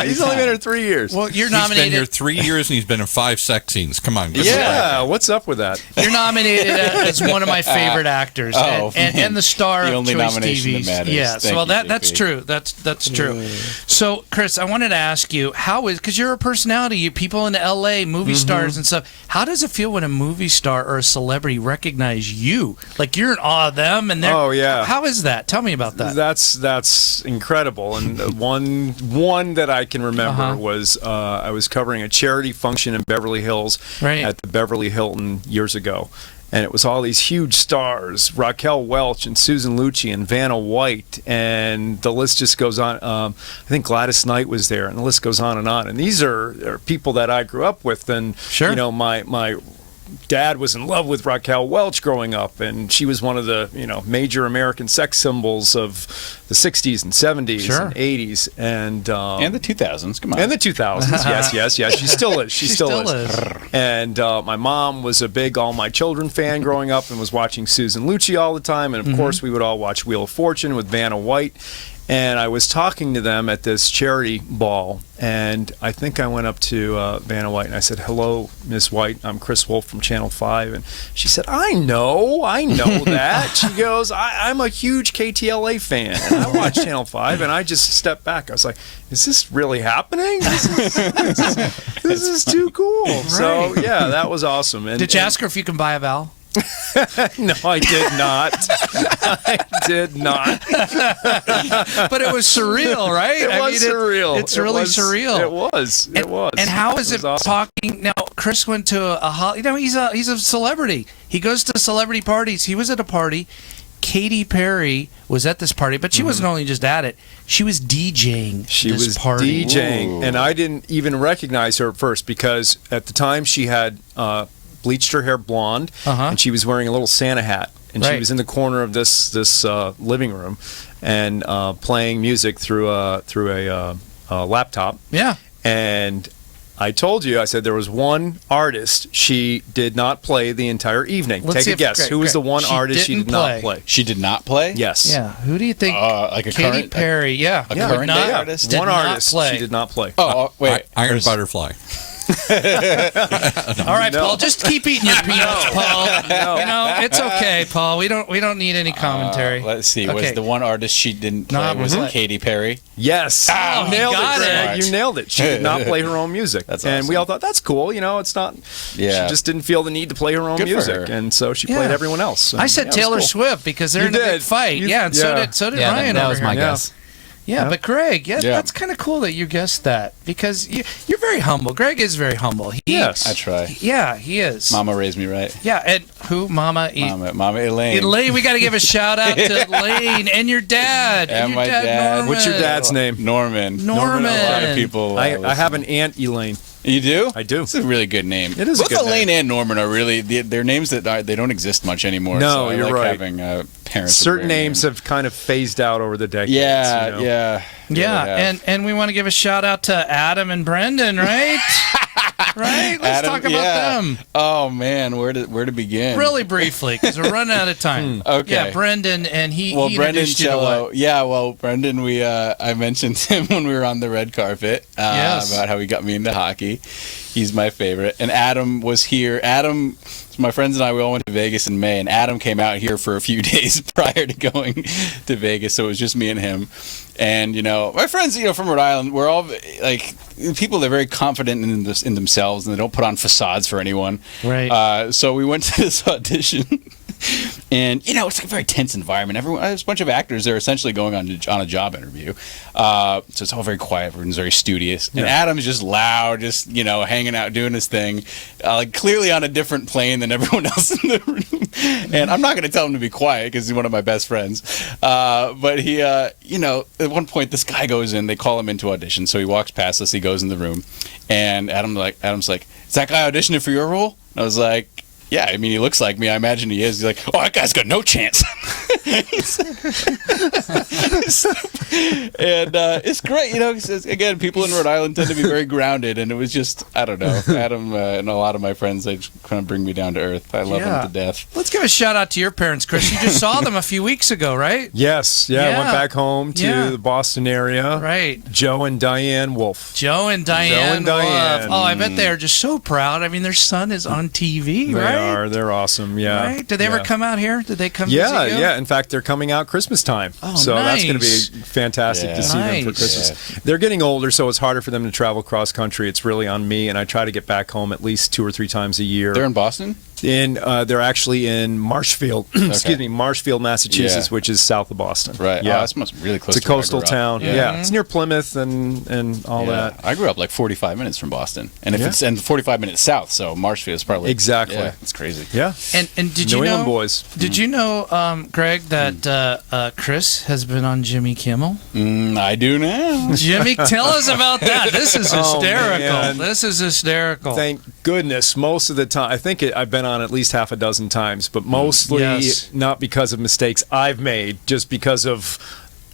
He's only been here 3 years. Well, you're He's been nominated. here 3 years and he's been in 5 sex scenes. Come on. Give us a break. Yeah, what's up with that? You're nominated as one of my favorite actors, Oh, and the star the of only Choice nomination TV's. that matters. Yes, Thank well you, that's JP. true. That's true. So, Chris, I wanted to ask you, because you're a personality, you people in L.A., movie stars and stuff. How does it feel when a movie star or a celebrity recognize you? Like you're in awe of them, and they're. Oh, yeah. How is that? Tell me about that. That's incredible. And one that I can remember was I was covering a charity function in Beverly Hills at the Beverly Hilton years ago. And it was all these huge stars, Raquel Welch and Susan Lucci and Vanna White, and the list just goes on. I think Gladys Knight was there, and the list goes on. And these are people that I grew up with, and you know, my dad was in love with Raquel Welch growing up, and she was one of the major American sex symbols of the 60s and 70s and 80s and the 2000s. Come on. And the 2000s. yes. She still is. She still is. And my mom was a big All My Children fan growing up and was watching Susan Lucci all the time. And of course, we would all watch Wheel of Fortune with Vanna White. And I was talking to them at this charity ball, and I think I went up to Vanna White and I said, "Hello, Miss White, I'm Chris Wolf from Channel 5." And she said, I know that. She goes, I'm a huge KTLA fan, and I watch Channel 5, and I just stepped back. I was like, is this really happening? This is too cool. Right. So, yeah, that was awesome. And, Did you ask her if you can buy a vowel? No, I did not. I did not. But it was surreal, right? It was surreal. It's really surreal. It was. And how is it awesome. talking? Now, Chris went to he's a celebrity. He goes to celebrity parties. He was at a party. Katy Perry was at this party, but she wasn't only just at it; she was DJing. She this was party. DJing, and I didn't even recognize her at first because at the time she had bleached her hair blonde, and she was wearing a little Santa hat, and she was in the corner of this living room, and playing music through a laptop. Yeah, and I told you, I said there was one artist she did not play the entire evening. Let's Take a guess. Who was the one artist she did not play? She did not play? Yes. Yeah. Who do you think? Like a Katy current, Perry. Yeah. A current day artist? One artist she did not play. Oh, wait. Iron Butterfly. All right, Paul. Just keep eating your peanuts, Paul. You know, it's okay, Paul. We don't need any commentary. Let's see. Okay. Was the one artist she didn't play was it Katy Perry? Yes. Oh, you nailed got it, Greg. it. You nailed it. She did not play her own music. That's and awesome. we all thought, that's cool. You know, it's not. Yeah. She just didn't feel the need to play her own Good for music. her. And so she played everyone else. And I said yeah, it was Taylor cool. Swift because they're You in a big did. fight. You- Yeah, and yeah. so did Yeah, Ryan. that over was my here. guess. Yeah, but Greg, Yeah. that's kind of cool that you guessed that because you're very humble. Greg is very humble. Yes. I try. Yeah, he is. Mama raised me right. Yeah, and who? Mama Elaine. Elaine, we got to give a shout out to Elaine and your dad. And your my dad. Norman. What's your dad's name? Norman. Norman. A lot of people. I have an aunt, Elaine. You do? I do. It's a really good name. It is a Both good Elaine name. and Norman are really they're names that they don't exist much anymore. No, so I you're like right. Having parents. with Certain their names have kind of phased out over the decades. Yeah, you know? yeah. Yeah, they have. and we want to give a shout out to Adam and Brendan, right? Right? Let's Adam, talk about yeah. them. Oh man, where to begin? Really briefly, because we're running out of time. Okay. Yeah, Brendan, and he Brendan introduced you to Cello. what? Yeah, well, Brendan, I mentioned him when we were on the red carpet Yes. about how he got me into hockey. He's my favorite. And Adam was here. Adam, so my friends and I, we all went to Vegas in May, and Adam came out here for a few days prior to going to Vegas, so it was just me and him. And, my friends, from Rhode Island, we're all, like, people that are very confident in themselves, and they don't put on facades for anyone. Right. So we went to this audition. And it's like a very tense environment. There's a bunch of actors that are essentially going on a job interview, so it's all very quiet. Everyone's very studious, and Adam's just loud, just hanging out, doing his thing, like clearly on a different plane than everyone else in the room. And I'm not going to tell him to be quiet because he's one of my best friends. But he, at one point, this guy goes in. They call him in to audition, so he walks past us. He goes in the room, and Adam's like, "Is that guy auditioning for your role?" And I was like, "Yeah, I mean, he looks like me. I imagine he is." He's like, "Oh, that guy's got no chance." And it's great, because, again, people in Rhode Island tend to be very grounded, and it was just, I don't know, Adam and a lot of my friends, they just kind of bring me down to earth. I love them to death. Let's give a shout out to your parents, Chris. You just saw them a few weeks ago, right? Yes. Yeah. I went back home to the Boston area. Right. Joe and Diane Wolf. Joe and Diane. Wolf. Oh, I bet they're just so proud. I mean, their son is on TV, right? They are. They're awesome. Yeah. Right? Did they ever come out here? Did they come visit you? Yeah. In fact, they're coming out Christmas time. Oh, so that's going to nice. be fantastic to see them for Christmas. Yeah. They're getting older, so it's harder for them to travel cross country. It's really on me, and I try to get back home at least 2 or 3 times a year. They're in Boston? They're actually in Marshfield, excuse me, Marshfield, Massachusetts, which is south of Boston. Right. Yeah. Oh, that's really close It's a to where I coastal grew up. town. Yeah. Yeah. It's near Plymouth and all that. I grew up like 45 minutes from Boston. And if Yeah. it's 45 minutes south, so Marshfield is probably Exactly. Yeah, it's crazy. Yeah. And did New you England know, boys. Did you know, Greg, that Chris has been on Jimmy Kimmel? I do now. Jimmy, tell us about that. This is hysterical. man. This is hysterical. Thank goodness. Most of the time, I think I've been on at least half a dozen times, but mostly Yes. not because of mistakes I've made, just because of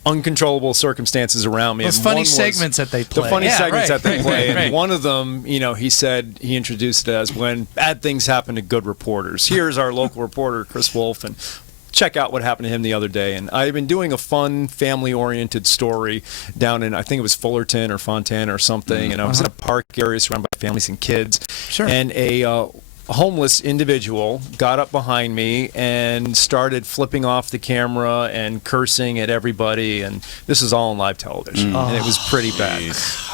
uncontrollable circumstances around me. Those And funny one was segments that they play. The funny Yeah, segments right, that they right, play. right. And one of them, he said, he introduced it as when bad things happen to good reporters. Here's our local reporter, Chris Wolf, and check out what happened to him the other day. And I've been doing a fun, family-oriented story down in, I think it was Fullerton or Fontana or something, and I was in a park area surrounded by families and kids. Sure. And a homeless individual got up behind me and started flipping off the camera and cursing at everybody, and this is all on live television, and it was pretty bad,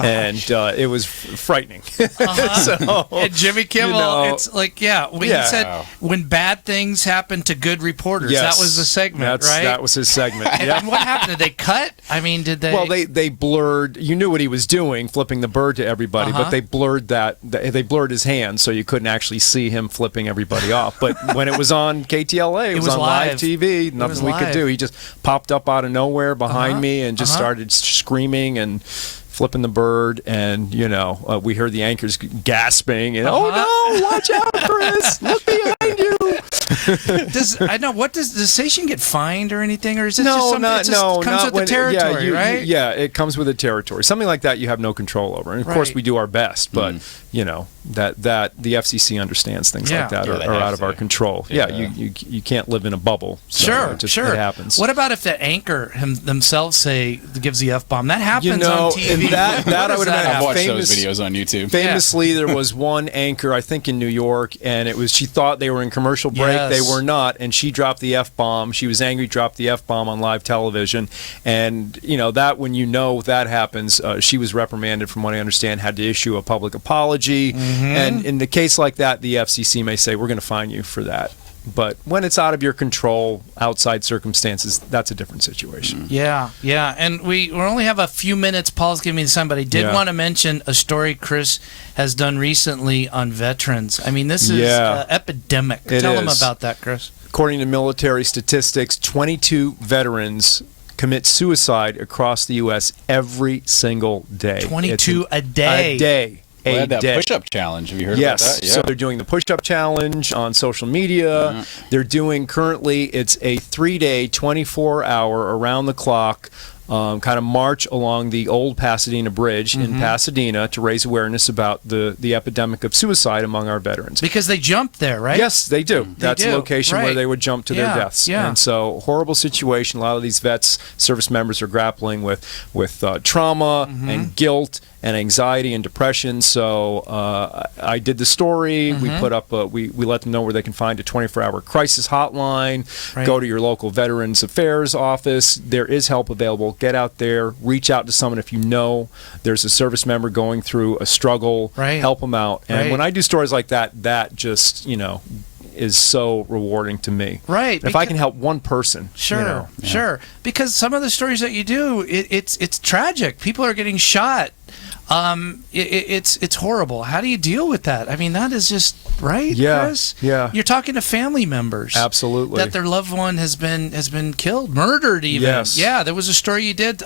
and it was frightening. So, and Jimmy Kimmel, it's like, when he said, when bad things happen to good reporters, Yes. that was the segment, right? That was his segment. And what happened? Did they cut? I mean, did they? Well, they blurred. You knew what he was doing, flipping the bird to everybody, but they blurred that. They blurred his hand, so you couldn't actually see see him flipping everybody off. But when it was on KTLA, it was on live TV, nothing we could do. He just popped up out of nowhere behind me and just started screaming and flipping the bird, and we heard the anchors gasping, and oh no, watch out, Chris, look behind you. Does the station get fined or anything, or is it just something that just comes with the territory, right? Yeah, it comes with the territory. Something like that you have no control over, and of course we do our best, but that the FCC understands things like that are out of our control. Yeah, you can't live in a bubble. So it happens. What about if the anchor themselves gives the F-bomb? That happens on TV. That I would imagine. I've watched those videos on YouTube. Famously, there was one anchor, I think in New York, and she thought they were in commercial break. They were not, and she dropped the F-bomb. She was angry, dropped the F-bomb on live television, and that when that happens, she was reprimanded, from what I understand, had to issue a public apology, and in the case like that, the FCC may say, we're going to fine you for that. But when it's out of your control, outside circumstances, that's a different situation. Yeah, and we only have a few minutes. Paul's giving me the time, but I did want to mention a story Chris has done recently on veterans. I mean, this is epidemic. Tell them about that, Chris. According to military statistics, 22 veterans commit suicide across the U.S. every single day. 22 a day. A day. Well, that push-up challenge. Have you heard about that? So they're doing the push-up challenge on social media. They're doing currently, it's a 3-day, 24-hour, around-the-clock kind of march along the old Pasadena Bridge in Pasadena to raise awareness about the epidemic of suicide among our veterans. Because they jump there, right? Yes, they do. That's a location where they would jump to their deaths. Yeah. And so, horrible situation. A lot of these service members are grappling with trauma and guilt and anxiety and depression. So I did the story. We put up we let them know where they can find a 24-hour crisis hotline. Go to your local Veterans Affairs office. There is help available. Get out there. Reach out to someone if you know there's a service member going through a struggle. Help them out. And when I do stories like that, that just is so rewarding to me. Right. If I can help one person. Sure. Because some of the stories that you do, it's tragic. People are getting shot. It's horrible. How do you deal with that? I mean, that is just Chris? Yeah. You're talking to family members. Absolutely. That their loved one has been killed, murdered even. Yes. Yeah, there was a story you did.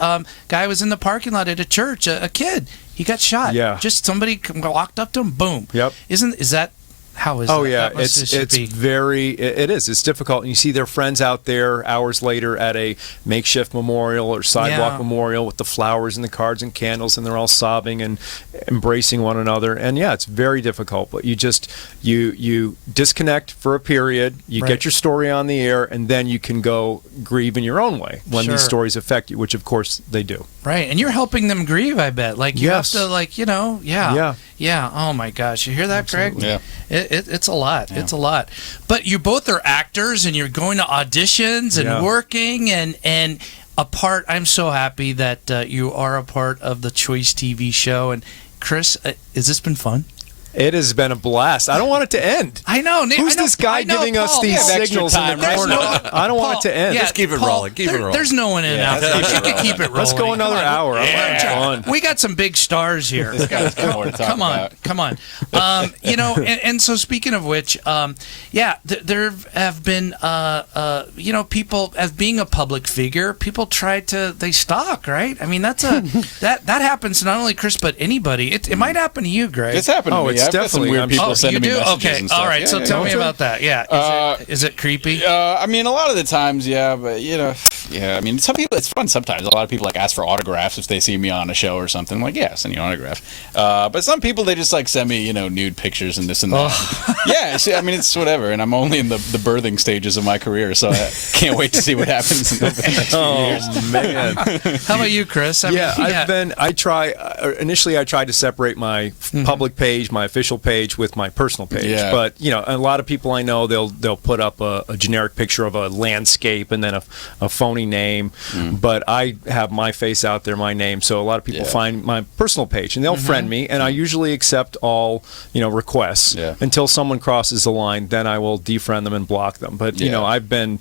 Guy was in the parking lot at a church, a kid. He got shot. Yeah. Just somebody walked up to him, boom. Yep. Is that how is that? That it is. It's difficult. And you see their friends out there hours later at a makeshift memorial or sidewalk memorial with the flowers and the cards and candles, and they're all sobbing and embracing one another. And it's very difficult. But you just you disconnect for a period. You get your story on the air, and then you can go grieve in your own way when these stories affect you, which of course they do. Right, and you're helping them grieve, I bet. Like you have to, yeah. Oh my gosh, you hear that, Absolutely. Greg? Yeah. It's a lot. Yeah. It's a lot. But you both are actors, and you're going to auditions and working and a part. I'm so happy that you are a part of the Choice TV show. And Chris, has this been fun? It has been a blast. I don't want it to end. I know. Who's this guy giving us these signals in the corner? I don't want it to end. Just keep it rolling. Keep it rolling. There's no one in out there. You can keep it rolling. Let's go another hour. I'm having fun. We got some big stars here. This guy's got more to talk about. Come on. And so speaking of which, there have been, people, as being a public figure, people they stalk, right? I mean, that's that happens to not only Chris, but anybody. It might happen to you, Greg. It's happened to me. It's definitely weird people sending me messages okay. and stuff. All right, so tell me about that. Yeah, is it creepy? I mean, a lot of the times, but I mean, some people, it's fun sometimes. A lot of people ask for autographs if they see me on a show or something. I'm like, send you an autograph. But some people, they just send me, nude pictures and this and that. See, I mean, it's whatever. And I'm only in the birthing stages of my career, so I can't wait to see what happens in the next few years. Oh man! How about you, Chris? Initially I tried to separate my public page, my official page, with my personal page. Yeah. But a lot of people I know, they'll put up a generic picture of a landscape and then a phony name. But I have my face out there, my name, so a lot of people find my personal page and they'll friend me, and I usually accept all requests until someone crosses the line. Then I will defriend them and block them. But I've been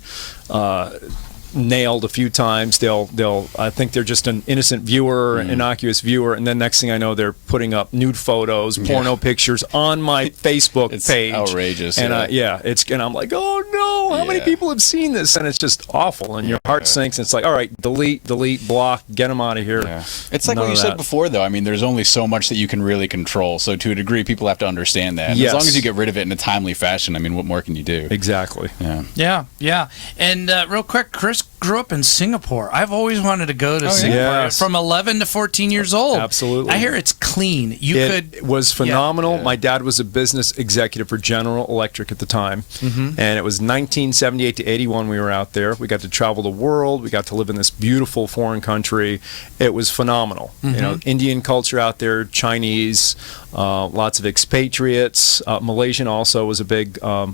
nailed a few times. They'll I think they're just an innocent viewer, innocuous viewer, and then next thing I know, they're putting up nude photos, porno pictures on my Facebook page. It's outrageous. And and I'm like, oh no, how many people have seen this? And it's just awful, and your heart sinks. And it's like, all right, delete, block, get them out of here. Yeah. It's like what you said before, though. I mean, there's only so much that you can really control. So to a degree, people have to understand that. And as long as you get rid of it in a timely fashion, I mean, what more can you do? Exactly. Yeah. And real quick, Chris grew up in Singapore. I've always wanted to go to Singapore. Yes. From 11 to 14 years old. Absolutely. I hear it's clean. It was phenomenal. My dad was a business executive for General Electric at the time, and it was 1978 to 81 we were out there. We got to travel the world. We got to live in this beautiful foreign country. It was phenomenal. You know, Indian culture out there, Chinese, lots of expatriates. Malaysian also was a big part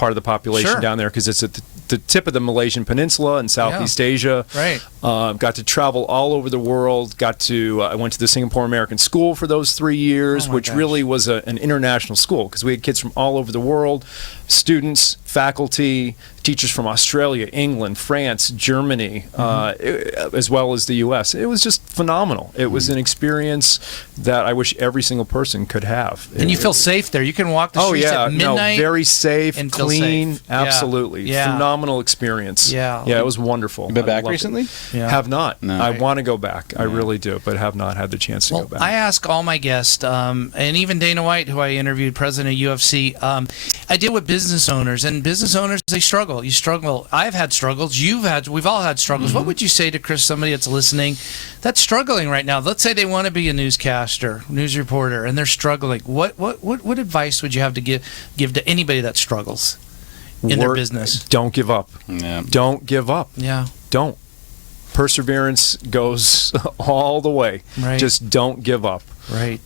of the population down there because it's at the tip of the Malaysian Peninsula in Southeast Asia. Right. Got to travel all over the world. I went to the Singapore American School for those 3 years, which really was an international school because we had kids from all over the world, students, faculty, teachers from Australia, England, France, Germany, as well as the U.S. It was just phenomenal. It was an experience that I wish every single person could have. And you feel safe there. You can walk the streets at midnight. Very safe, and feel clean, safe. absolutely. Yeah. Phenomenal experience. Yeah. It was wonderful. You been back recently? Yeah. Have not. No. I want to go back. I really do, but have not had the chance to go back. I ask all my guests, and even Dana White, who I interviewed, president of UFC, I deal with business owners, and business owners, they struggle. You struggle. I've had struggles. We've all had struggles. What would you say to Chris, somebody that's listening, that's struggling right now? Let's say they want to be a newscaster, news reporter, and they're struggling. What advice would you have to give to anybody that struggles in their business? Don't give up. Yeah. Don't give up. Yeah. Don't. Perseverance goes all the way. Right. Just don't give up. Right.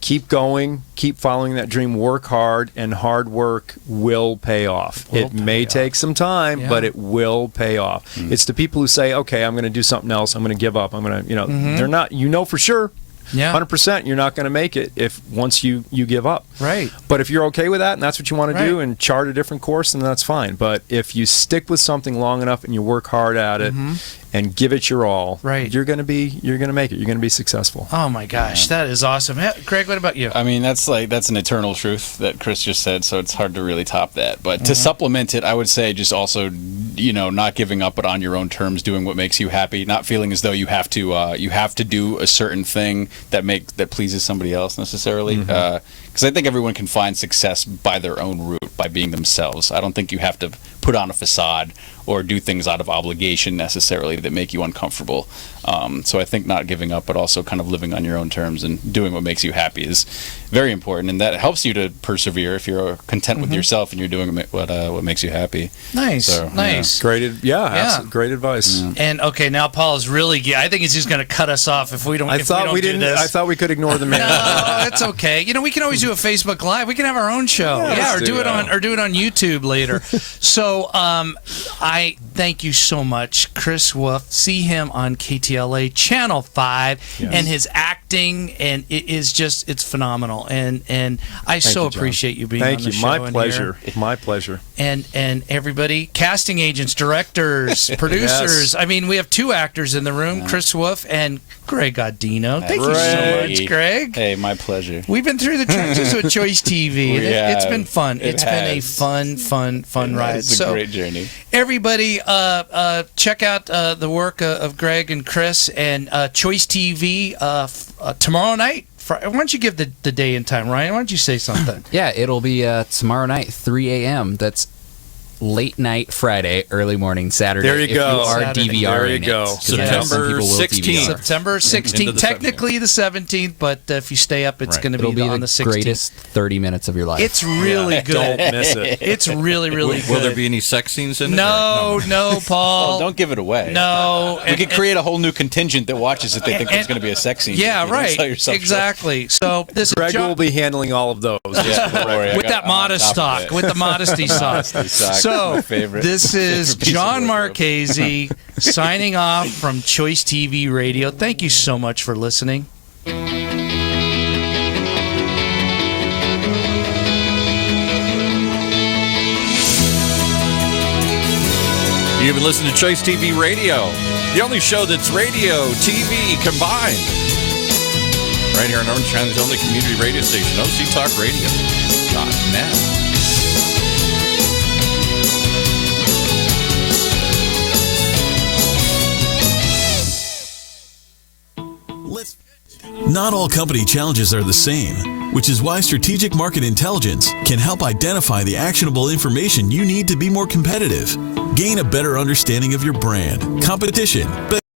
Keep going. Keep following that dream. Work hard, and hard work will pay off. It may take some time, but it will pay off. It's the people who say, "Okay, I'm going to do something else. I'm going to give up. I'm going to," they're not. For sure. Yeah. 100%, you're not going to make it once you give up. Right. But if you're okay with that and that's what you want to do and chart a different course, then that's fine. But if you stick with something long enough and you work hard at it and give it your all, you're going to make it. You're going to be successful. Oh my gosh, that is awesome. Craig, what about you? I mean, that's an eternal truth that Chris just said, so it's hard to really top that. But to supplement it, I would say just also, not giving up, but on your own terms, doing what makes you happy, not feeling as though you have to do a certain thing that pleases somebody else necessarily. Because I think everyone can find success by their own route, by being themselves. I don't think you have to put on a facade or do things out of obligation necessarily that make you uncomfortable. So I think not giving up, but also kind of living on your own terms and doing what makes you happy is very important, and that helps you to persevere if you're content with yourself and you're doing what makes you happy. Nice, so, nice. Great, great advice. And okay, now Paul is really. I think he's just going to cut us off if we don't. I thought we didn't. I thought we could ignore the man. No, it's okay. We can always do a Facebook Live. We can have our own show. Or do it on YouTube later. So I thank you so much, Chris Wolf. See him on KTLA Channel 5 and his acting, and it's phenomenal. And I so appreciate you being on the show. My pleasure. My pleasure. And everybody, casting agents, directors, producers. I mean, we have two actors in the room, Chris Wolf and Greg Audino. Thank you so much, Greg. Hey, my pleasure. We've been through the trenches with Choice TV. It's been fun. It's been a fun ride. It's a great journey. Everybody, check out the work of Greg and Chris and Choice TV tomorrow night. Why don't you give the day and time, Ryan? Why don't you say something? Yeah, it'll be tomorrow night, 3 a.m. That's late night Friday, early morning Saturday. There you go. If you are Saturday. DVRing There you go. September 16th. September 16th, technically the 17th, but if you stay up, it's going to be on the 16th. Greatest 30 minutes of your life. It's really good. Don't miss it. It's really good. Will there be any sex scenes in it? No, Paul. Oh, don't give it away. No. We could create a whole new contingent that watches if they think there's going to be a sex scene. Yeah, right. Exactly. So this Greg is John, will be handling all of those. with that modest stock, with the modesty stock. So this is Jon Marchese signing off from Choice TV Radio. Thank you so much for listening. You've been listening to Choice TV Radio, the only show that's radio, TV combined. Right here on Orange County's only community radio station, OCTalkRadio.net. Not all company challenges are the same, which is why Strategic Market Intelligence can help identify the actionable information you need to be more competitive. Gain a better understanding of your brand, competition,